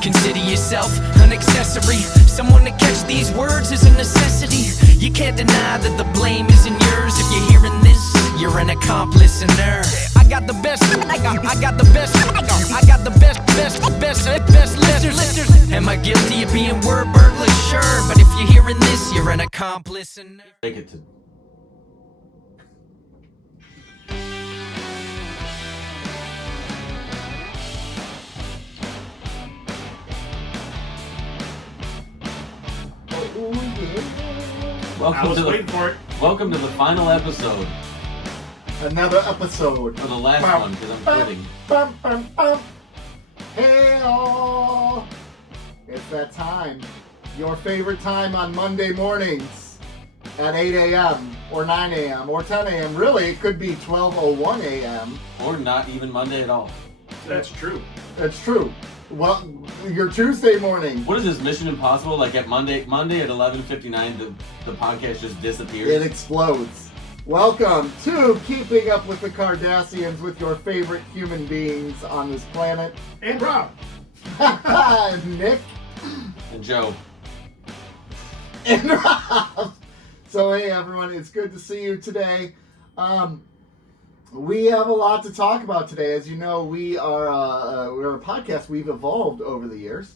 Consider yourself an accessory. Someone to catch these words is a necessity. You can't deny that the blame isn't yours. If you're hearing this, you're an accomplice in her. I got the best, I got the best, I got the best listeners. Am I guilty of being word burglar? Sure, but if you're hearing this, you're an accomplice in her. Make it to. Welcome to the final episode. Another episode. For the last one, because I'm quitting. Hey-oh. It's that time. Your favorite time on Monday mornings at 8 a.m. or 9 a.m. or 10 a.m. Really, it could be 12:01 a.m. Or not even Monday at all. That's true. That's true. Well, your Tuesday morning. What is this, Mission Impossible? Like at Monday at 11:59, the podcast just disappears? It explodes. Welcome to Keeping Up With The Cardassians with your favorite human beings on this planet. And Rob. Nick. And Joe. And Rob. So, hey everyone, it's good to see you today. We have a lot to talk about today. As you know, we're a podcast. We've evolved over the years.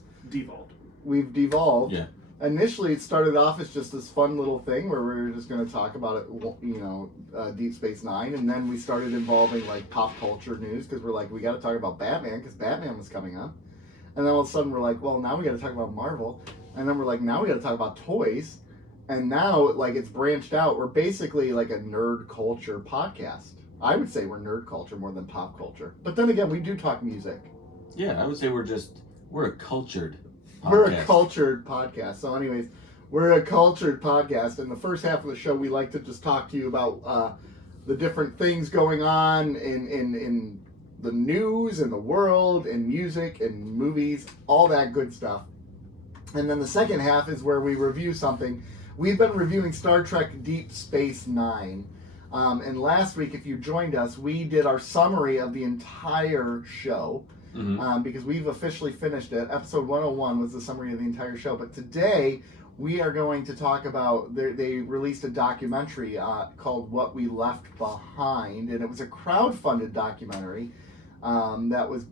We've devolved. Yeah. Initially, it started off as just this fun little thing where we were just going to talk about it, Deep Space Nine, and then we started involving like pop culture news because we're like, we got to talk about Batman because Batman was coming up, and then all of a sudden we're like, well, now we got to talk about Marvel, and then we're like, now we got to talk about toys, and now like it's branched out. We're basically like a nerd culture podcast. I would say we're nerd culture more than pop culture, but then again, we do talk music. Yeah, I would say we're a cultured podcast. We're a cultured podcast. So anyways, we're a cultured podcast. In the first half of the show, we like to just talk to you about the different things going on in the news, in the world, in music, in movies, all that good stuff. And then the second half is where we review something. We've been reviewing Star Trek Deep Space Nine. And last week, if you joined us, we did our summary of the entire show. Mm-hmm. Because we've officially finished it. Episode 101 was the summary of the entire show. But today, we are going to talk about, they released a documentary called What We Left Behind. And it was a crowdfunded documentary that was,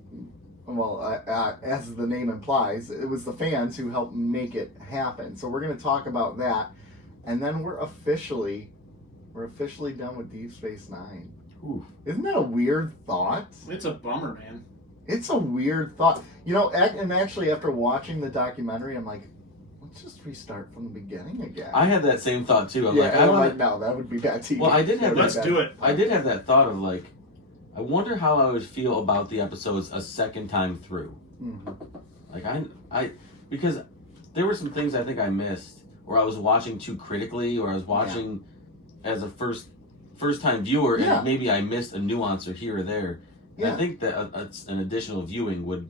as the name implies, it was the fans who helped make it happen. So we're going to talk about that. And then we're officially done with Deep Space Nine. Ooh. Isn't that a weird thought? It's a bummer, man. It's a weird thought. You know, and actually after watching the documentary, I'm like, let's just restart from the beginning again. I had that same thought too. I'm like, no, that would be bad TV. Well, I did have Let's do it. I did have that thought of like, I wonder how I would feel about the episodes a second time through. Mm-hmm. Like I because there were some things I think I missed, or I was watching too critically, or I was watching as a first time viewer, and maybe I missed a nuance or here or there. Yeah. I think that an additional viewing would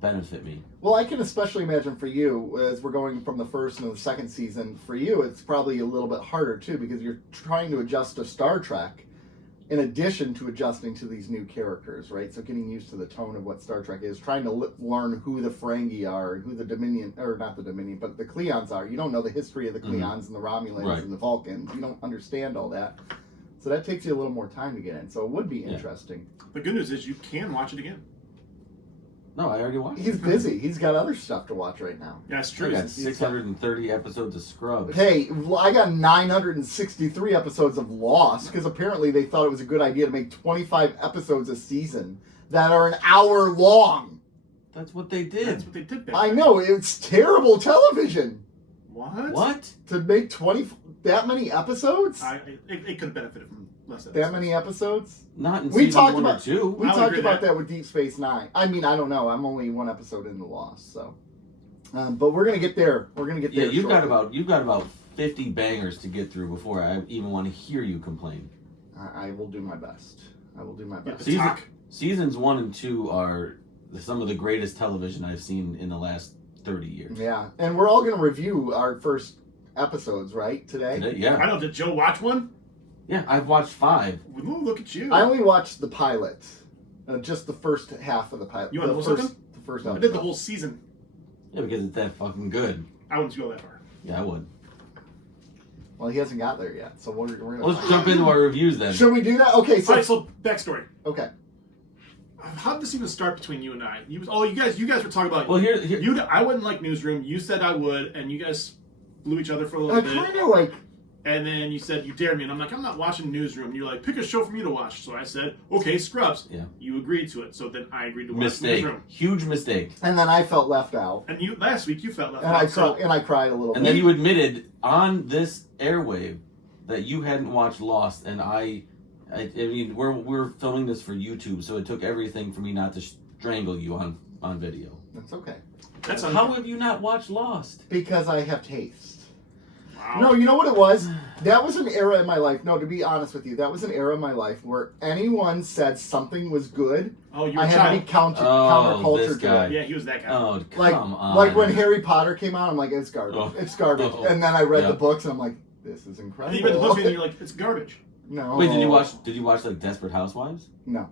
benefit me. Well, I can especially imagine for you, as we're going from the first and the second season, for you it's probably a little bit harder too, because you're trying to adjust to Star Trek in addition to adjusting to these new characters, right? So getting used to the tone of what Star Trek is, trying to learn who the Ferengi are and who the Dominion, or not the Dominion, but the Klingons are. You don't know the history of the Klingons and the Romulans and the Vulcans. You don't understand all that. So that takes you a little more time to get in. So it would be interesting. The good news is you can watch it again. No, I already watched it. He's busy. He's got other stuff to watch right now. That's true. I got 630 episodes of Scrubs. Hey, I got 963 episodes of Lost, because apparently they thought it was a good idea to make 25 episodes a season that are an hour long. That's what they did. I know. It's terrible television. What? To make that many episodes? It could have benefited from less episodes. That many episodes? Not in season 1 or 2. We talked about that with Deep Space Nine. I mean, I don't know. I'm only one episode into Lost, so. But we're gonna get there. Yeah, you've got about 50 bangers to get through before I even want to hear you complain. I will do my best. Seasons 1 and 2 are some of the greatest television I've seen in the last 30 years. Yeah, and we're all going to review our first episodes, right, today? Yeah. I know, did Joe watch one? Yeah, I've watched 5. Ooh, look at you. I only watched the pilot, just the first half of the pilot. You want to listen to them? The first I episode. did the whole season. Yeah, because it's that fucking good. I wouldn't go that far. Yeah, I would. Well, he hasn't got there yet, so we're gonna. Let's jump into our reviews then. Should we do that? Okay, so Alright, so backstory. okay. How did this even start between you and I? You guys were talking about. Well, here I wouldn't like Newsroom. You said I would, and you guys blew each other for a I little bit. kind of like. And then you said you dared me, and I'm like, I'm not watching Newsroom. And you're like, pick a show for me to watch. So I said, okay, Scrubs. Yeah. You agreed to it, so then I agreed to watch mistake, Newsroom. huge mistake. And then I felt left out. And you last week you felt left And out. I cried a little And bit. then you admitted on this airwave that you hadn't watched Lost, and I mean, we're filming this for YouTube, so it took everything for me not to strangle you on video. That's okay. That's How have you not watched Lost? Because I have taste. Wow. No, you know what it was? That was an era in my life. No, to be honest with you, that was an era in my life where anyone said something was good, Oh, you were I had to be counterculture this to guy. it. Yeah, he was that guy. Oh, Like, come on. like when Harry Potter came out, I'm like, it's garbage. Oh. It's garbage. Oh. And then I read Yeah. the books, and I'm like, this is And incredible. then you read the book and you're like, it's garbage. No. Wait, did you watch like Desperate Housewives? No.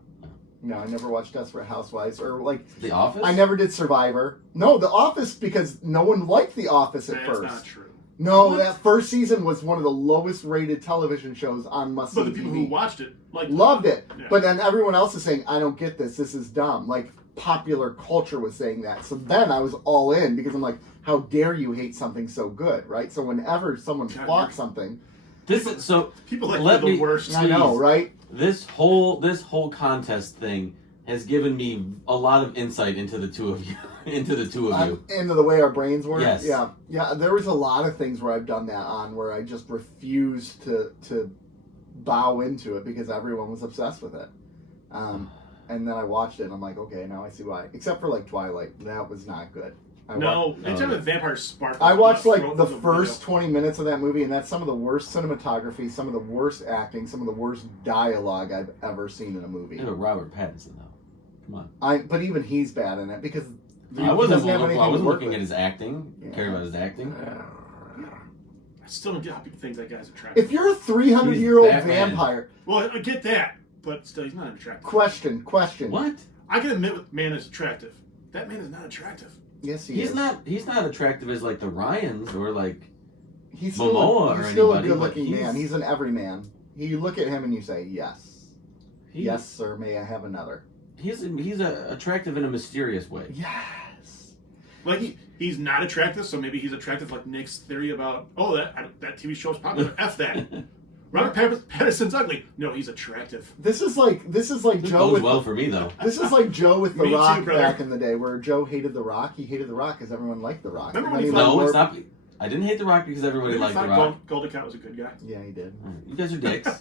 No, I never watched Desperate Housewives or like. The Office? I never did Survivor. No, The Office because no one liked The Office at That's first. not true. No, What? that first season was one of the lowest rated television shows on must see But the people who TV. watched it Loved it. Yeah. But then everyone else is saying, I don't get this. This is dumb. Like popular culture was saying that. So then I was all in because I'm like, how dare you hate something so good, right? So whenever someone God, fought you're- something, This is so. people like Let you're me- the worst. I know, right? This whole contest thing has given me a lot of insight into the two of you. Into the way our brains work. Yes. Yeah. There was a lot of things where I've done that on where I just refused to bow into it because everyone was obsessed with it. And then I watched it and I'm like, okay, now I see why. Except for like Twilight, that was not good. No, anytime the vampire sparkles. I watched like throat the was a first video. 20 minutes of that movie, and that's some of the worst cinematography, some of the worst acting, some of the worst dialogue I've ever seen in a movie. Yeah, but Robert Pattinson though. Come on. But even he's bad in it because he I wasn't doesn't have anything to work looking with. at his acting. Yeah. Cared about his acting. I still don't get how people think that guy's attractive. If you're a 300-year-old He's Batman. vampire, Well, I get that, but still, he's not attractive. question. What? I can admit a man is attractive. That man is not attractive. Yes, he He's is. not. He's not attractive as like the Ryans or like. He's Momoa he's or still anybody, a good-looking but he's- man. He's an everyman. You look at him and you say, yes. He, Yes, sir, may I have another? He's attractive in a mysterious way. Yes. Like he's not attractive, so maybe he's attractive. Like Nick's theory about that TV show's popular. F that. Robert Pattinson's ugly. No, he's attractive. This is like This Joe goes with well for me though. This is like Joe with The Me too, Rock brother. back in the day, where Joe hated The Rock. He hated The Rock because everyone liked The Rock. Remember And when then he No, went it's more- not. I didn't hate The Rock because everybody Maybe liked The thought Rock. Gold was a good guy. Yeah, he did. You guys are dicks.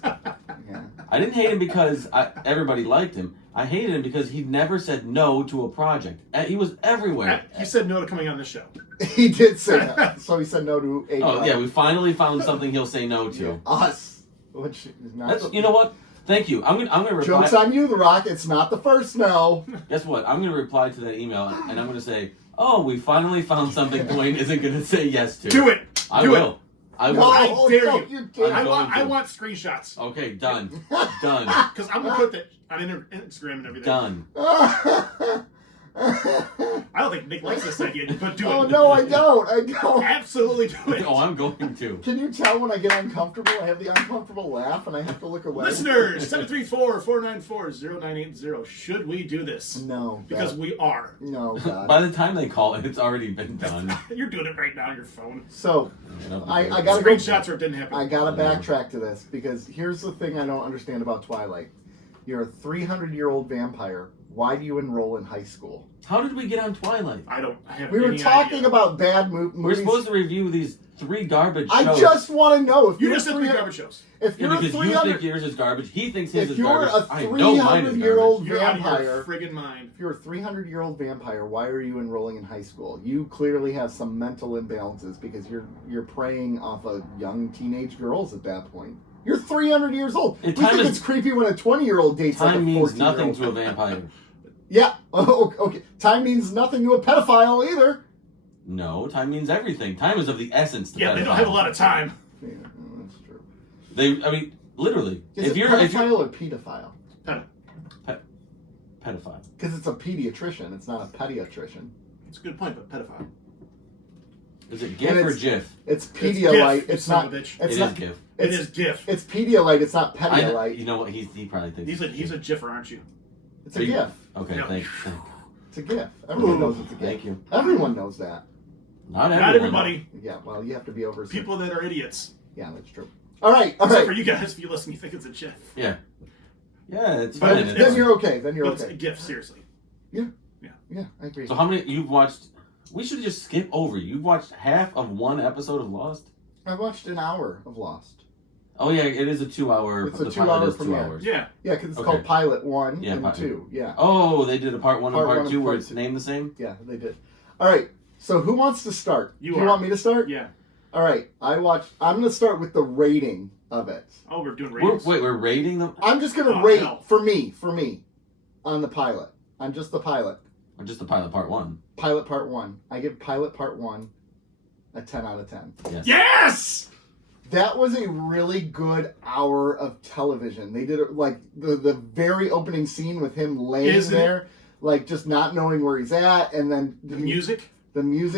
Yeah. I didn't hate him because everybody liked him. I hated him because he never said no to a project. He was everywhere. He said no to coming on this show. He did say that. So he said no to a Oh yeah, we finally found something he'll say no to. Yeah, us, which is not. That's, you know what? Thank you. I'm gonna reply. Joke's on you, The Rock. It's not the first no. Guess what? I'm gonna reply to that email and I'm gonna say, "Oh, we finally found something Dwayne isn't gonna say yes to." Do it. I Do will. It. I No, will. I dare don't you. dare. I'm going I to. want screenshots Okay, done. Done. because I'm gonna put that on Instagram and everything. Done. I don't think Nick likes this idea, but do it. Oh no, I don't. I don't. Absolutely do it. Oh, I'm going to. Can you tell when I get uncomfortable? I have the uncomfortable laugh, and I have to look away. Listeners, 734-494-0940. Should we do this? No, Because God. we are. No, God. By the time they call, it's already been done. You're doing it right now on your phone. So I gotta go. Screenshots or it didn't happen. I gotta backtrack to this because here's the thing I don't understand about Twilight. You're a 300-year-old vampire. Why do you enroll in high school? How did we get on Twilight? I have We were any talking idea. about bad movies. We're supposed to review these 3 garbage shows. I just want to know if You you're just said 3 garbage shows. If Yeah, you're a because you 300, think yours is garbage. He thinks his if is you're garbage. a I know mine is 300-year-old garbage. You're out of vampire, your friggin' mind. if you're a 300-year-old vampire, why are you enrolling in high school? You clearly have some mental imbalances because you're preying off of young teenage girls at that point. You're 300 years old. And We time think is- it's creepy when a 20-year-old dates like a Time means 14-year-old. nothing to a vampire. Yeah. Oh, okay. Time means nothing to a pedophile either. No, time means everything. Time is of the essence to Yeah, they don't have a lot of time. Yeah, that's true. I mean, literally. Is if it you're pedophile or pedophile? pedophile? Because it's a pediatrician. It's not a pediatrician. It's a good point, but pedophile. Is it GIF or GIF? It's GIF, Pedialyte. you It's son not. of a bitch. It's It not. is GIF. It is GIF. It's Pedialyte. It's not I know, Pedialyte. you know what? He probably thinks He's a Jiffer, aren't you? It's a GIF. Okay, Yeah. thanks. It's a GIF. Everyone knows it's a GIF. Thank you. Everyone knows that. Not Not everybody. Yeah. Well, you have to be over. People that are idiots. Yeah, that's true. All right. Except for you guys, if you listen, you think it's a GIF. Yeah. Yeah, it's But fine. Then you're okay. Then you're But it's okay. a GIF, seriously. Yeah, I agree. So how many you've watched? We should just skip over. You've watched half of one episode of Lost. I watched an hour of Lost. Oh yeah, it is a 2-hour. It's a the 2-hour pilot is 2 premiere. hours. Yeah. Yeah, because it's Okay. called Pilot 1 Yeah, and Pilot. 2. Yeah. Oh, they did a part 1 and Part part one 2 and where part it's 2. named the same. Yeah, they did. All right. So who wants to start? You Do are. you want me to start? Yeah. All right. I'm going to start with the rating of it. Oh, we're doing ratings. We're rating them. I'm just going to Oh, rate no. for me on the pilot. On just the pilot. Or just the pilot part 1. Pilot part 1. I give Pilot part 1 a 10 out of 10. Yes. Yes! That was a really good hour of television. They did it like the very opening scene with him laying Isn't there, like just not knowing where he's at, and then The music.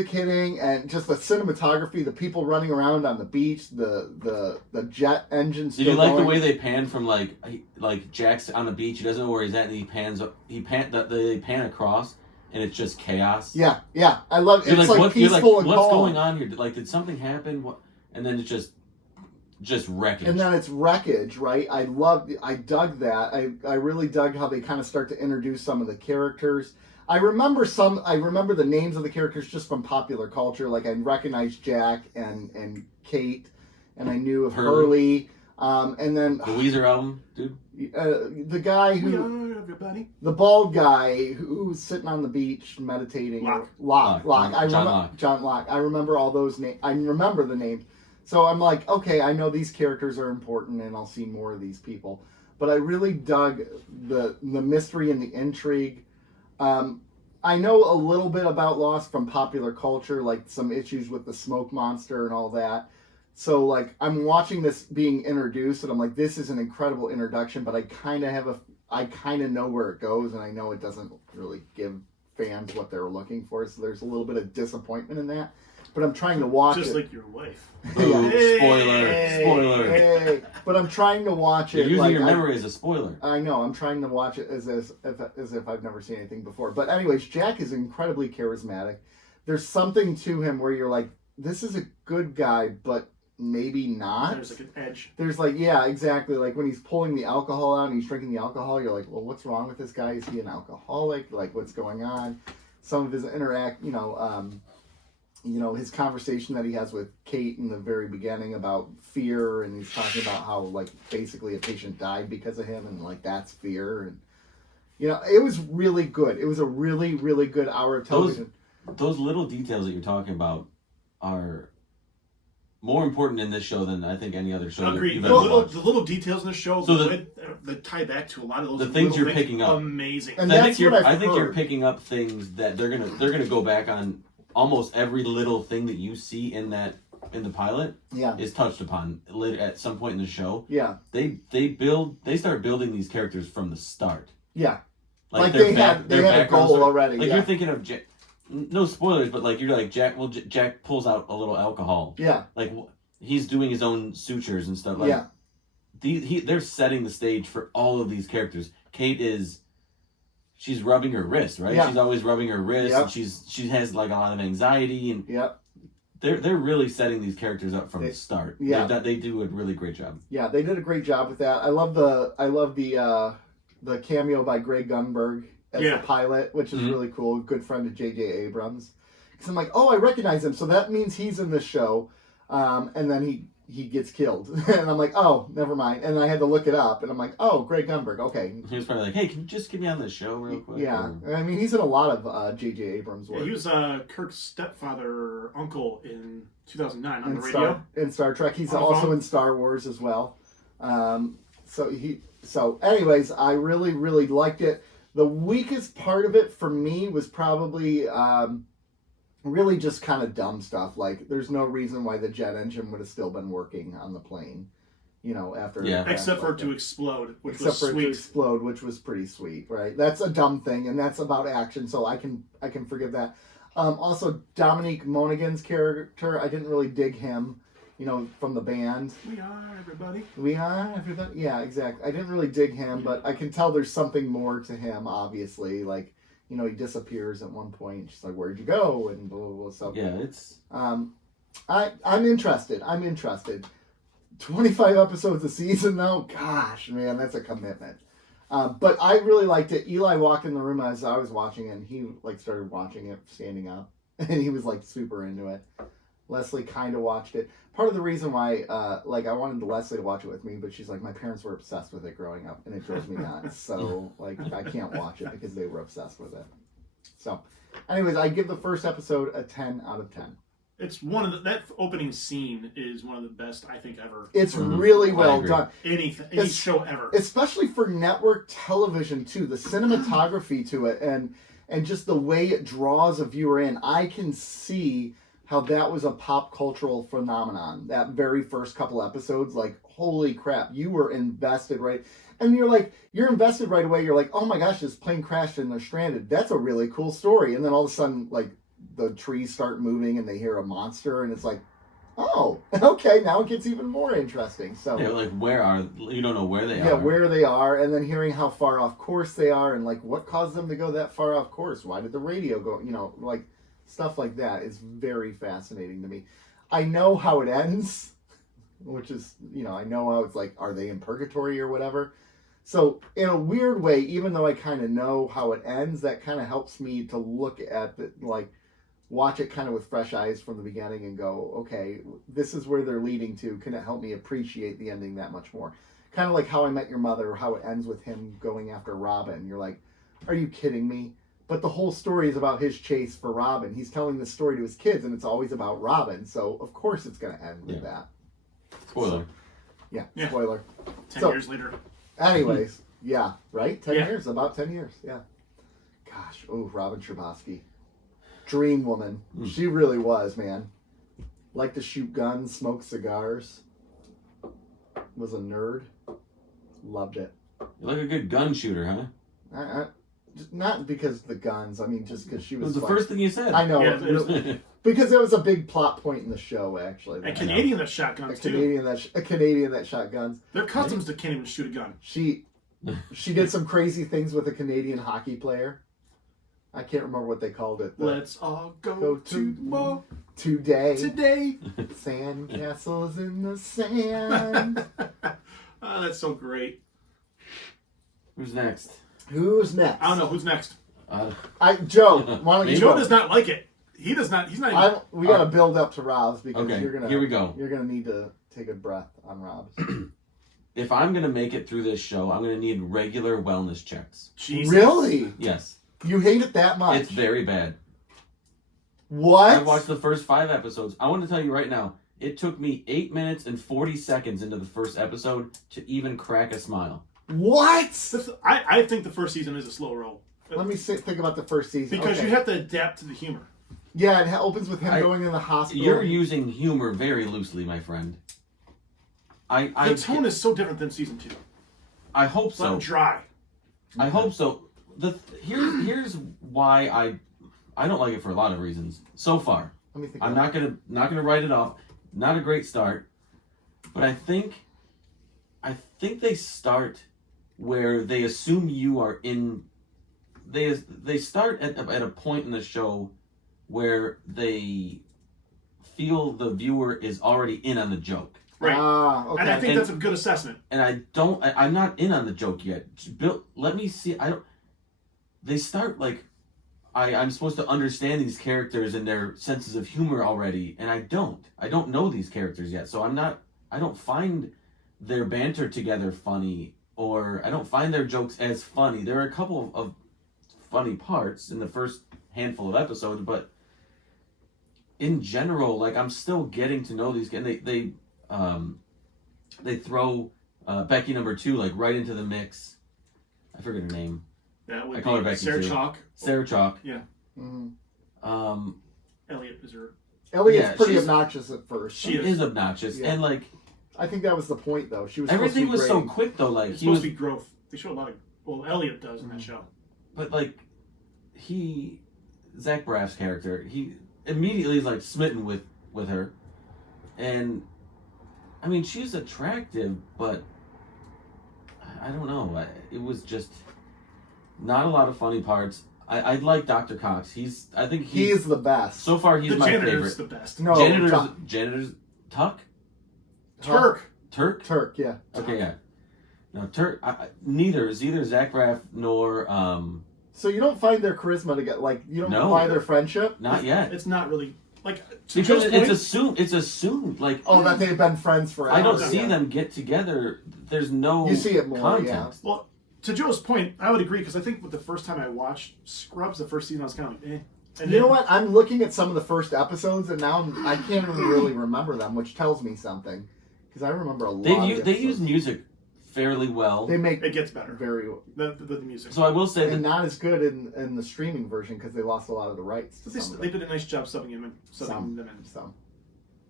hitting, and just the cinematography, the people running around on the beach, the jet engines. Did you like the way they pan from like Jack's on the beach? He doesn't know where he's at, and they pan across, and it's just chaos. Yeah, I love it. You're It's like, like what, you're like, peaceful and what's calm. going on here? Like, did something happen? What? And then it's just wreckage. And then it's wreckage, right? I dug that. I really dug how they kind of start to introduce some of the characters. I remember the names of the characters just from popular culture. Like I recognized Jack and Kate, and I knew of Hurley. And then the Weezer album, dude. the guy We who, are everybody. the bald guy who was sitting on the beach meditating. Locke. John Locke. I remember all those names. I remember the names. So I'm like, okay, I know these characters are important, and I'll see more of these people. But I really dug the mystery and the intrigue. I know a little bit about Lost from popular culture, like some issues with the smoke monster and all that. So like I'm watching this being introduced, and I'm like, this is an incredible introduction. But I kind of know where it goes, and I know it doesn't really give fans what they're looking for. So there's a little bit of disappointment in that. But I'm trying to watch it. Just like your wife. Ooh, Hey, spoiler. Hey, but I'm trying to watch You're it. using like, your memory as a spoiler. I know. I'm trying to watch it as if I've never seen anything before. But anyways, Jack is incredibly charismatic. There's something to him where you're like, this is a good guy, but maybe not. There's like an edge. There's like, yeah, exactly. Like when he's pulling the alcohol out and he's drinking the alcohol, you're like, well, what's wrong with this guy? Is he an alcoholic? Like, what's going on? Some of his his conversation that he has with Kate in the very beginning about fear, and he's talking about how like basically a patient died because of him, and like that's fear, and it was really good. It was a really, really good hour of television. Those little details that you're talking about are more important in this show than I think any other show Agreed. you've The ever little, watched. the little details in the show, So that tie back to a lot of those the things little you're picking up. Amazing. And I that's think what I I've think you're heard. picking up things that they're gonna go back on. Almost every little thing that you see in the pilot Yeah, is touched upon at some point in the show. yeah, They start building these characters from the start. yeah. Like they their had their a background goal story. already. Like yeah. you're thinking of Jack, no spoilers, but like you're like Jack. Well, Jack pulls out a little alcohol. Yeah, Like he's doing his own sutures and stuff. Like yeah, they're setting the stage for all of these characters. Kate she's rubbing her wrist, right? Yeah. She's always rubbing her wrist, Yep. and she has like a lot of anxiety, and yeah. they're really setting these characters up from the start. Yeah. They do a really great job. Yeah, they did a great job with that. I love the cameo by Greg Gunberg as the pilot, which is Mhm. really cool. Good friend of J.J. Abrams. Because I'm like, oh, I recognize him, so that means he's in this show. And then he gets killed, and I'm like, oh, never mind. And I had to look it up, and I'm like, oh, Greg Gunberg, okay. He was probably like, hey, can you just get me on the show real quick? Yeah, Or- I mean, he's in a lot of J.J. Abrams work. Yeah, he was Kirk's stepfather, uncle in 2009 on the radio. In Star Trek. He's On the also phone. in Star Wars as well. So anyways, I really, really liked it. The weakest part of it for me was probably really just kind of dumb stuff. Like, there's no reason why the jet engine would have still been working on the plane. after except for to explode, which except was for it to sweet. explode, which was pretty sweet, right? That's a dumb thing, and that's about action, so I can forgive that. Also, Dominique Monaghan's character, I didn't really dig him, from the band. We are everybody. We are everybody. Yeah, exactly. I didn't really dig him, but I can tell there's something more to him. Obviously, like he disappears at one point. She's like, "Where'd you go?" And blah blah blah. So Yeah, it's. I'm interested. 25 episodes a season, though. Gosh, man, that's a commitment. But I really liked it. Eli walked in the room as I was watching it, and he started watching it standing up, and he was super into it. Leslie kind of watched it. Part of the reason why, I wanted Leslie to watch it with me, but she's like, my parents were obsessed with it growing up, and it drove me nuts. So, I can't watch it because they were obsessed with it. So, anyways, I give the first episode a 10 out of 10. It's that opening scene is one of the best I think ever. It's really well done. Any show ever, especially for network television too. The cinematography to it and just the way it draws a viewer in. I can see how that was a pop cultural phenomenon. That very first couple episodes, holy crap, you were invested, right? And you're invested right away. You're like, oh my gosh, this plane crashed and they're stranded. That's a really cool story. And then all of a sudden, the trees start moving and they hear a monster and it's like, oh, okay, now it gets even more interesting. So you don't know where they are. Yeah, where they are, and then hearing how far off course they are and what caused them to go that far off course. Why did the radio go, stuff like that is very fascinating to me. I know how it ends, which is, I know how it's are they in purgatory or whatever? So in a weird way, even though I kind of know how it ends, that kind of helps me to look at it, watch it kind of with fresh eyes from the beginning and go, okay, this is where they're leading to. Can it help me appreciate the ending that much more? Kind of like How I Met Your Mother, how it ends with him going after Robin. You're like, are you kidding me? But the whole story is about his chase for Robin. He's telling this story to his kids, and it's always about Robin. So, of course, it's going to end with that. Spoiler. So, spoiler. 10 years later. Anyways, yeah, right? 10 years, about 10 years, yeah. Gosh, Robin Scherbatsky. Dream woman. She really was, man. Liked to shoot guns, smoke cigars. Was a nerd. Loved it. You're like a good gun shooter, huh? Not because of the guns. I mean, just because she was. It was the first thing you said. I know. Yeah, because it was a big plot point in the show, actually. A Canadian that shot guns, a Canadian that shot guns. They're customs that can't even shoot a gun. She did some crazy things with a Canadian hockey player. I can't remember what they called it. Let's all go to the mall today. Sand castles in the sand. Oh, that's so great. Who's next? I don't know. Who's next? Joe. Why don't you Joe does not like it. He does not. He's not even... We got to build up to Rob's because here we go. You're going to need to take a breath on Rob's. If I'm going to make it through this show, I'm going to need regular wellness checks. Jesus. Really? Yes. You hate it that much? It's very bad. What? I watched the first 5 episodes. I want to tell you right now, it took me 8 minutes and 40 seconds into the first episode to even crack a smile. What? I think the first season is a slow roll. Let me think about the first season. Because you have to adapt to the humor. Yeah, it opens with him going in the hospital. You're using humor very loosely, my friend. The tone is so different than season 2. I hope so. Let dry. I hope so. Here's why I don't like it for a lot of reasons. So far, Let me think. I'm not gonna write it off. Not a great start, but I think they start where they assume you are in. They start at a point in the show where they feel the viewer is already in on the joke. Right. Okay. And I think that's a good assessment. And I'm not in on the joke yet. Bill, let me see. They start I'm supposed to understand these characters and their senses of humor already, and I don't know these characters yet, so I don't find their banter together funny, or I don't find their jokes as funny. There are a couple of funny parts in the first handful of episodes, but in general, I'm still getting to know these guys. They throw Becky number 2 right into the mix. I forget her name. That would I call her Becky Sarah too. Chalk. Sarah Chalk. Yeah. Mm-hmm. Elliot is her. Elliot's pretty obnoxious at first. She is obnoxious, Yeah. and I think that was the point, though. She was Everything was supposed to be so quick, though. Like It's he supposed was, to be growth. They show a lot of. Well, Elliot does in that show. but like Zach Braff's character, he immediately is like smitten with her, and I mean she's attractive, but I don't know. It was just not a lot of funny parts. I like Dr. Cox. I think He is the best. so far he's The my janitor's favorite. the best. No, Janitor's Tuck? Turk. Turk? yeah. Okay, yeah. No, Turk. Neither Zach Braff nor So you don't find their charisma to get like you don't No. buy their friendship. not yet. It's not really like to Because Joe's it's point, assumed like Oh, that they've been friends forever. I don't see Yeah. them get together. There's no You see it more, context. Well, to Joe's point, I would agree because I think with the first time I watched Scrubs, the first season, I was kind of like, eh. And You know what? I'm looking at some of the first episodes, and now I can't even really remember them, which tells me something. Because I remember a lot. They use music fairly well. They make It gets better. very The music. So I will say and that not as good in the streaming version because they lost a lot of the rights. To But some of they it. did a nice job subbing them in. Some.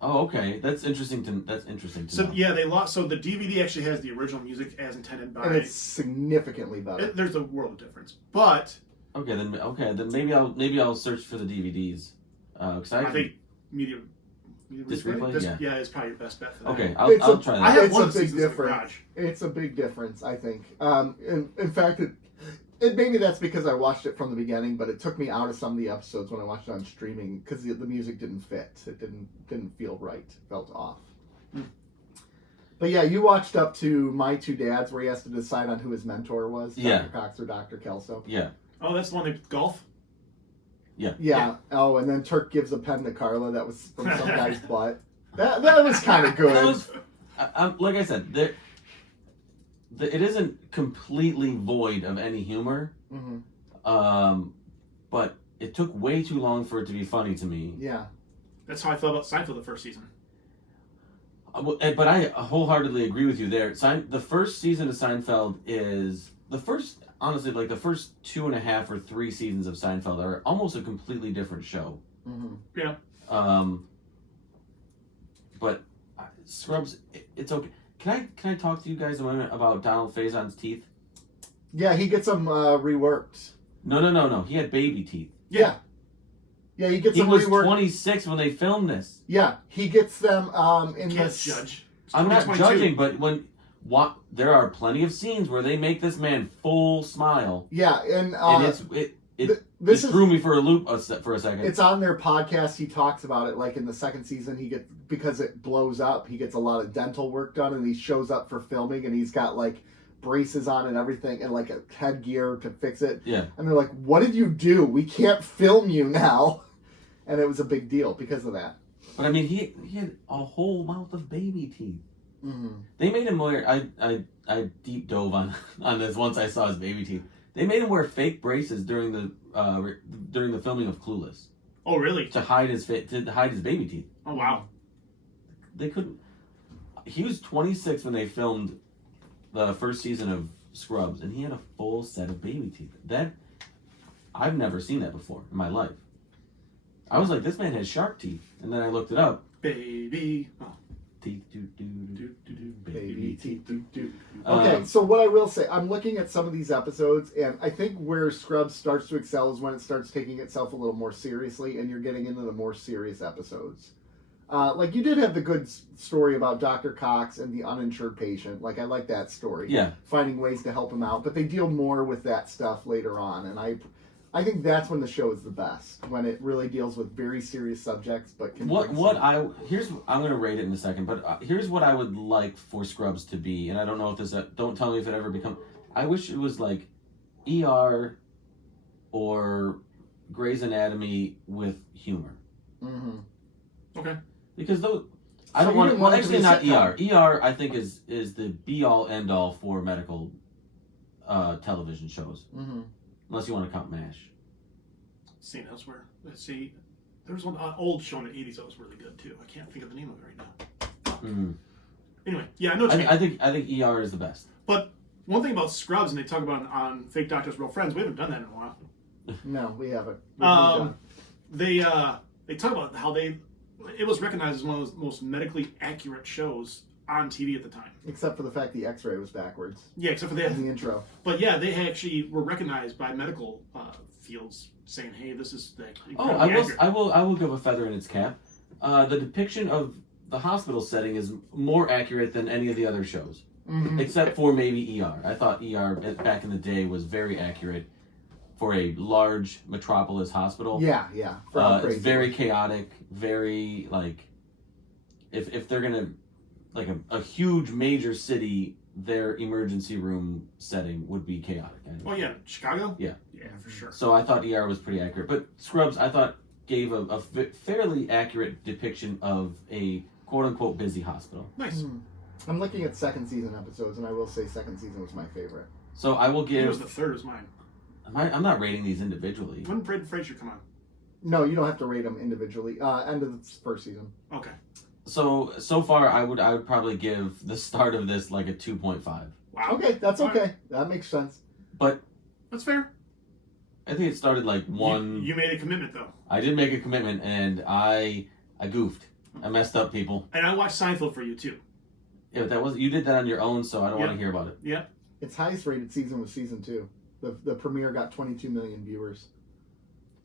oh okay, that's interesting to So know. yeah, they lost. So the DVD actually has the original music as intended by. And it's significantly better. There's a world of difference, but Okay, then maybe I'll search for the DVDs. Because I think media This replay? Yeah. is probably your best bet for that. Okay, It's I'll a- try I that. have It's one a of the big seasons in the difference. garage. It's a big difference, I think. In fact, it maybe that's because I watched it from the beginning, but it took me out of some of the episodes when I watched it on streaming because the music didn't fit. It didn't feel right. It felt off. But yeah, you watched up to My Two Dads, where he has to decide on who his mentor was, Dr. Yeah. Cox or Dr. Kelso. Yeah. Oh, that's the one that golf. Yeah. Oh, and then Turk gives a pen to Carla that was from some guy's butt. That was kind of good. That was, like I said, it isn't completely void of any humor, but it took way too long for it to be funny to me. Yeah. That's how I felt about Seinfeld the first season. But I wholeheartedly agree with you there. The first season of Seinfeld is honestly, like the first 2.5 or 3 seasons of Seinfeld are almost a completely different show. Yeah. But Scrubs, it's okay. Can I talk to you guys a moment about Donald Faison's teeth? Yeah, he gets them reworked. No. He had baby teeth. Yeah. Yeah, he gets He them was reworked. 26 when they filmed this. Yeah, he gets them in Can't this. judge. It's I'm not 2022. judging, but there are plenty of scenes where they make this man full smile, Yeah, and it threw me for a loop for a second. It's on their podcast. He talks about it. Like in the second season, because it blows up, he gets a lot of dental work done, and he shows up for filming, and he's got like braces on and everything, and like a headgear to fix it. Yeah. And they're like, "What did you do? We can't film you now." And it was a big deal because of that. But I mean, he had a whole mouth of baby teeth. Mm-hmm. They made him wear. I deep dove on this once I saw his baby teeth. They made him wear fake braces during the filming of Clueless Oh, really? to hide his baby teeth. Oh, wow. They couldn't. He was 26 when they filmed the first season of Scrubs, and he had a full set of baby teeth. I've never seen that before in my life. I was like, this man has shark teeth, and then I looked it up. Baby. Oh. Teeth, Baby teeth. teeth. Okay, so what I will say, I'm looking at some of these episodes, and I think where Scrubs starts to excel is when it starts taking itself a little more seriously, and you're getting into the more serious episodes. Like you did have the good story about Dr. Cox and the uninsured patient. Like I like that story. Yeah. Finding ways to help him out, but they deal more with that stuff later on, and I think that's when the show is the best, when it really deals with very serious subjects, but can I'm gonna rate it in a second, but here's what I would like for Scrubs to be, and I don't know if don't tell me if it ever become. I wish it was like ER or Grey's Anatomy with humor. Mm-hmm. Okay. Because those, So I don't you want. didn't Well, want it to actually, be a not sitcom. ER. ER, I think is the be all end all for medical television shows, Mm-hmm. unless you want to count MASH. Seen elsewhere. Let's see. There was one old show in the 80s that was really good, too. I can't think of the name of it right now. Mm-hmm. Anyway, yeah, I know what you mean. I think ER is the best. But one thing about Scrubs, and they talk about it on Fake Doctors, Real Friends, we haven't done that in a while. No, we haven't. We've moved on. They talk about how it was recognized as one of the most medically accurate shows on TV at the time. Except for the fact the X-ray was backwards Yeah, except for in that. the intro. But yeah, they actually were recognized by medical fields, saying, "Hey, this is the." Oh, I will give a feather in its cap. The depiction of the hospital setting is more accurate than any of the other shows, except for maybe ER. I thought ER back in the day was very accurate for a large metropolis hospital. Yeah. It's very chaotic, very like if they're gonna like a huge major city, their emergency room setting would be chaotic. Oh yeah, Chicago. Yeah, for sure. So I thought ER was pretty accurate, but Scrubs I thought gave a fairly accurate depiction of a quote unquote busy hospital. Nice. I'm looking at second season episodes, and I will say second season was my favorite. So I will give. It was the third was mine. I'm not rating these individually. When did Brendan Fraser come on? No, you don't have to rate them individually. End of the first season. Okay. So far I would probably give the start of this like a 2.5. Wow. Okay, that's okay. That makes sense. But that's fair. I think it started like one. You made a commitment though. I did make a commitment, and I goofed. I messed up, people. And I watched Seinfeld for you too. Yeah, but you did that on your own, so I don't want to hear about it. Yeah. Its highest rated season was season 2. The premiere got 22 million viewers.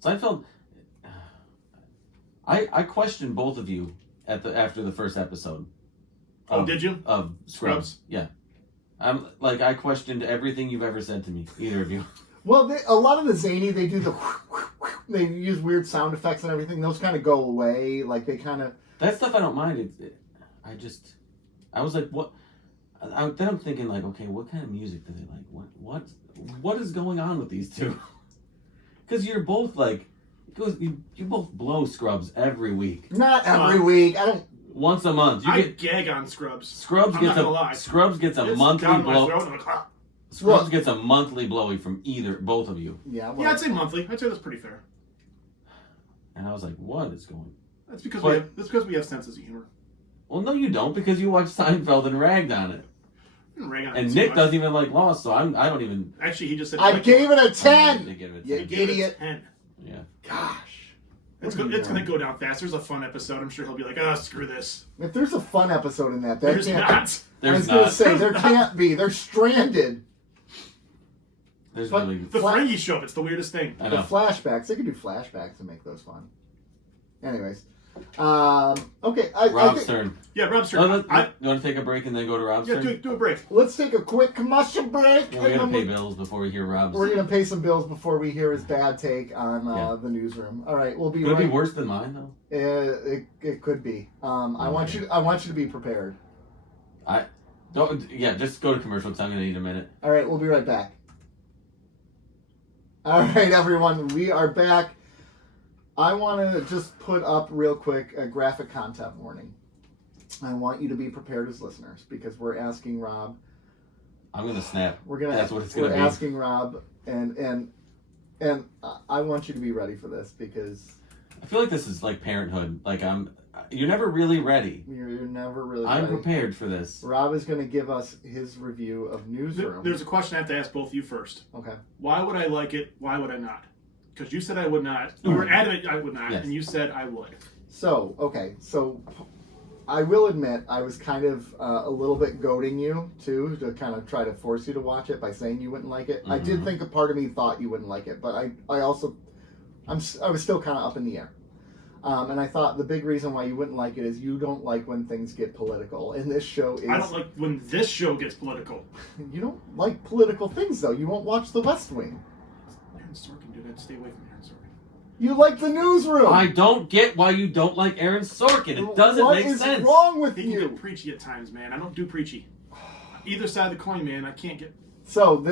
Seinfeld. I questioned both of you after the first episode. Did you? Of Scrubs. Yeah. I questioned everything you've ever said to me, either of you. Well, a lot of the zany, they do they use weird sound effects and everything. Those kind of go away. Like they kind of. That stuff I don't mind. I was like, what? Then I'm thinking like, okay, what kind of music do they like? What is going on with these two? Because you're both like, you both blow Scrubs every week. Not every week. I don't. Once a month. I gag on Scrubs. Scrubs gets a monthly blow. Scrubs gets a monthly blowy from both of you. Yeah. Yeah, I'd say monthly. I'd say that's pretty fair. And I was like, what is going? That's because we have senses of humor. Well, no, you don't, because you watched Seinfeld and ragged on it. And Nick doesn't even like Lost, so I don't even. Actually, he just said. I gave it a 10. You idiot. 10. Yeah. Gosh. It's going to go down fast. There's a fun episode. I'm sure he'll be like, screw this. If there's a fun episode in that There's can't. not. I was going to say there can't be. They're stranded. There's But really The Ferengi show. It's the weirdest thing. I know. The flashbacks. They could do flashbacks and make those fun. Anyways. Okay. Rob's turn. Yeah, Rob's turn. You want to take a break and then go to Rob's turn? Yeah, do a break. Let's take a quick commercial break. We're going to pay bills before we hear Rob's. We're going to pay some bills before we hear his bad take on the newsroom. All right, we'll be Could right. it be worse than mine though? It could be. I want you to be prepared. Just go to commercial because I'm going to need a minute. All right, we'll be right back. All right, everyone, we are back. I want to just put up real quick a graphic content warning. I want you to be prepared as listeners because we're asking Rob. I'm going to snap. That's what it's We're going to be. asking Rob, and I want you to be ready for this because I feel like this is like parenthood. Like you're never really ready. you're never really I'm ready. prepared for this. Rob is going to give us his review of Newsroom. There's a question I have to ask both of you first. Okay. Why would I like it? Why would I not? Because you said I would not. You were adamant I would not, Yes. and you said I would. So I will admit I was kind of a little bit goading you too to kind of try to force you to watch it by saying you wouldn't like it. I did think a part of me thought you wouldn't like it, but I was still kind of up in the air. And I thought the big reason why you wouldn't like it is you don't like when things get political. And this show is... I don't like when this show gets political. You don't like political things, though. You won't watch The West Wing. Aaron Sorkin, dude. I'd stay away from Aaron Sorkin. You like The Newsroom. I don't get why you don't like Aaron Sorkin. It doesn't make sense. What is wrong with He can you? get preachy at times, man. I don't do preachy. Either side of the coin, man. I can't get... So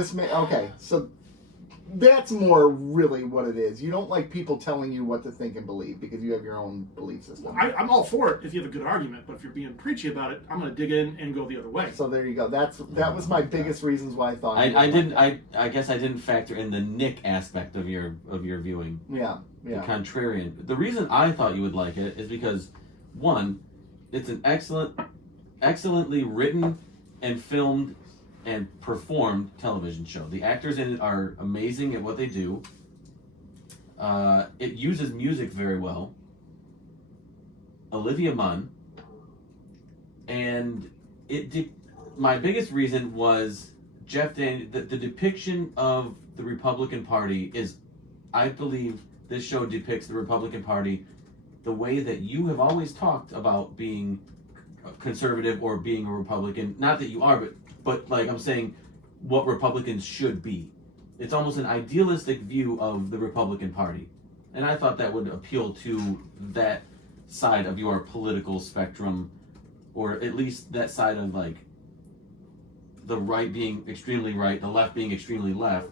that's more really what it is. You don't like people telling you what to think and believe because you have your own belief system. I'm all for it if you have a good argument, but if you're being preachy about it, I'm going to dig in and go the other way. So there you go. That was my biggest reasons why I thought. I guess I didn't factor in the Nick aspect of your viewing. Yeah. The contrarian. The reason I thought you would like it is because, one, it's an excellently written and filmed and performed television show. The actors in it are amazing at what they do. It uses music very well. Olivia Munn. And my biggest reason was Jeff Daniels. The depiction of the Republican Party is, I believe, this show depicts the Republican Party the way that you have always talked about being conservative or being a Republican. Not that you are, but like I'm saying, what Republicans should be. It's almost an idealistic view of the Republican Party. And I thought that would appeal to that side of your political spectrum, or at least that side of like the right being extremely right, the left being extremely left,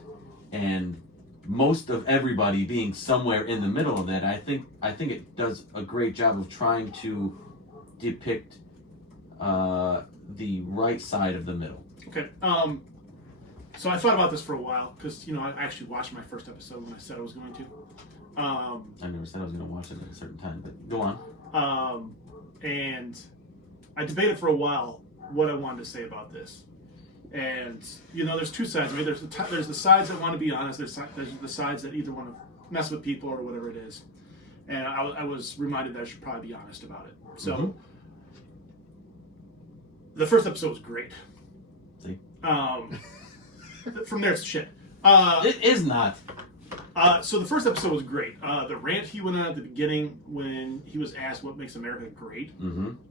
and most of everybody being somewhere in the middle of that. I think it does a great job of trying to depict the right side of the middle. Okay. So I thought about this for a while because I actually watched my first episode when I said I was going to. I never said I was going to watch it at a certain time, but go on. And I debated for a while what I wanted to say about this. And there's two sides. I mean, there's the sides that want to be honest. There's the sides that either want to mess with people or whatever it is. And I was reminded that I should probably be honest about it. So the first episode was great. See? From there, it's shit. It is not. So the first episode was great. The rant he went on at the beginning when he was asked what makes America great,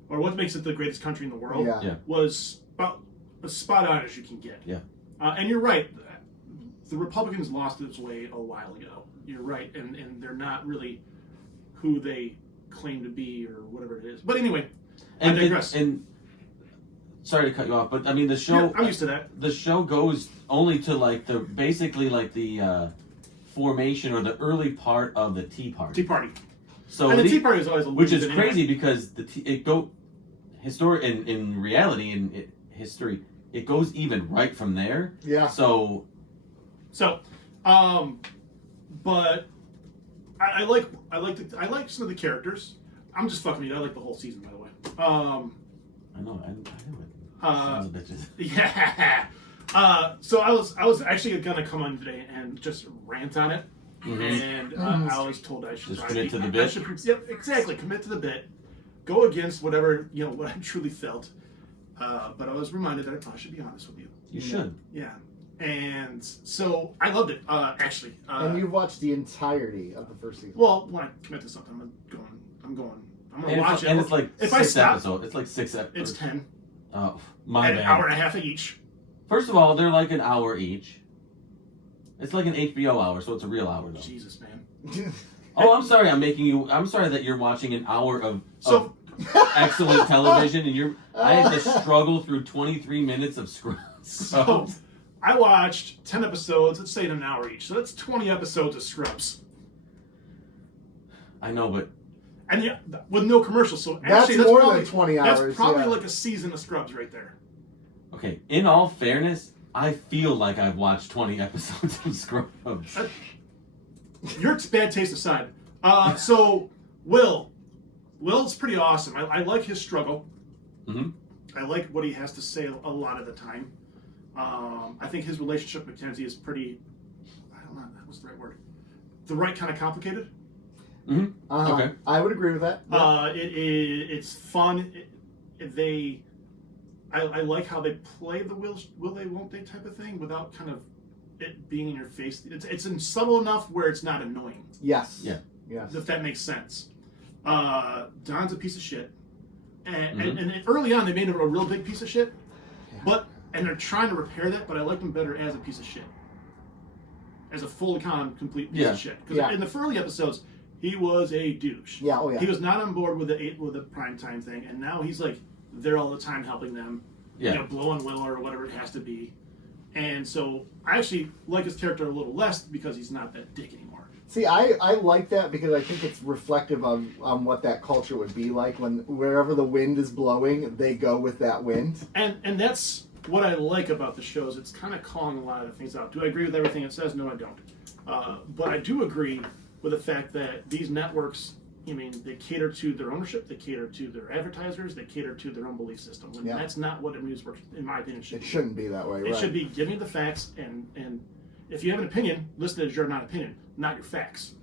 or what makes it the greatest country in the world, was about as spot on as you can get. Yeah. And you're right. The Republicans lost its way a while ago. You're right, and they're not really who they claim to be or whatever it is. But anyway, I digress. And sorry to cut you off, but I mean the show. Yeah, I'm used to that. The show goes only to like the formation or the early part of the Tea Party. Tea Party. So and the Tea Party is always a which is crazy because in reality in history it goes even right from there. Yeah. So, but I like some of the characters. I'm just fucking with you. I like the whole season, by the way. I know it. Sons of bitches. Yeah. So I was actually gonna come on today and just rant on it, and I was told I should just commit to the bit. Yep, exactly. Commit to the bit. Go against whatever what I truly felt. But I was reminded that I probably should be honest with you. You should. Yeah. And so I loved it, actually. And you've watched the entirety of the first season. Well, when I commit to something, I'm gonna watch it. And it's like if 6 episodes. It's like 6 episodes. It's 10. Oh, my bad. An hour and a half each. First of all, they're like an hour each. It's like an HBO hour, so it's a real hour though. Jesus, man. Oh, I'm sorry. I'm sorry that you're watching an hour of excellent television, and I had to struggle through 23 minutes of scrubs. So I watched 10 episodes. Let's say in an hour each. So that's 20 episodes of Scrubs. I know, but and with no commercials. So that's actually, more probably, than 20 hours. That's probably like a season of Scrubs right there. Okay. In all fairness, I feel like I've watched 20 episodes of Scrubs. Your bad taste aside. So Will's pretty awesome. I like his struggle. I like what he has to say a lot of the time. I think his relationship with Mackenzie is pretty, I don't know, what's the right word? The right kind of complicated. Okay. I would agree with that. It's fun. I like how they play the will they, won't they type of thing without kind of it being in your face. It's subtle enough where it's not annoying. Yes. Yeah. Yes. If that makes sense. Don's a piece of shit. And early on they made him a real big piece of shit. Yeah. And they're trying to repair that, but I liked him better as a piece of shit. As a full-con, complete piece of shit. Because in the early episodes, he was a douche. Yeah, oh yeah. He was not on board with the primetime thing, and now he's like there all the time helping them. Yeah. Blowing Will or whatever it has to be. And so I actually like his character a little less because he's not that dick anymore. See, I like that because I think it's reflective of what that culture would be like when wherever the wind is blowing, they go with that wind. And that's what I like about the shows. It's kind of calling a lot of things out. Do I agree with everything it says? No, I don't. But I do agree with the fact that these networks, they cater to their ownership, they cater to their advertisers, they cater to their own belief system. And that's not what a news works, in my opinion, should be. It shouldn't be that way, right? It should be give me the facts, and if you have an opinion, list it as your not opinion, not your facts.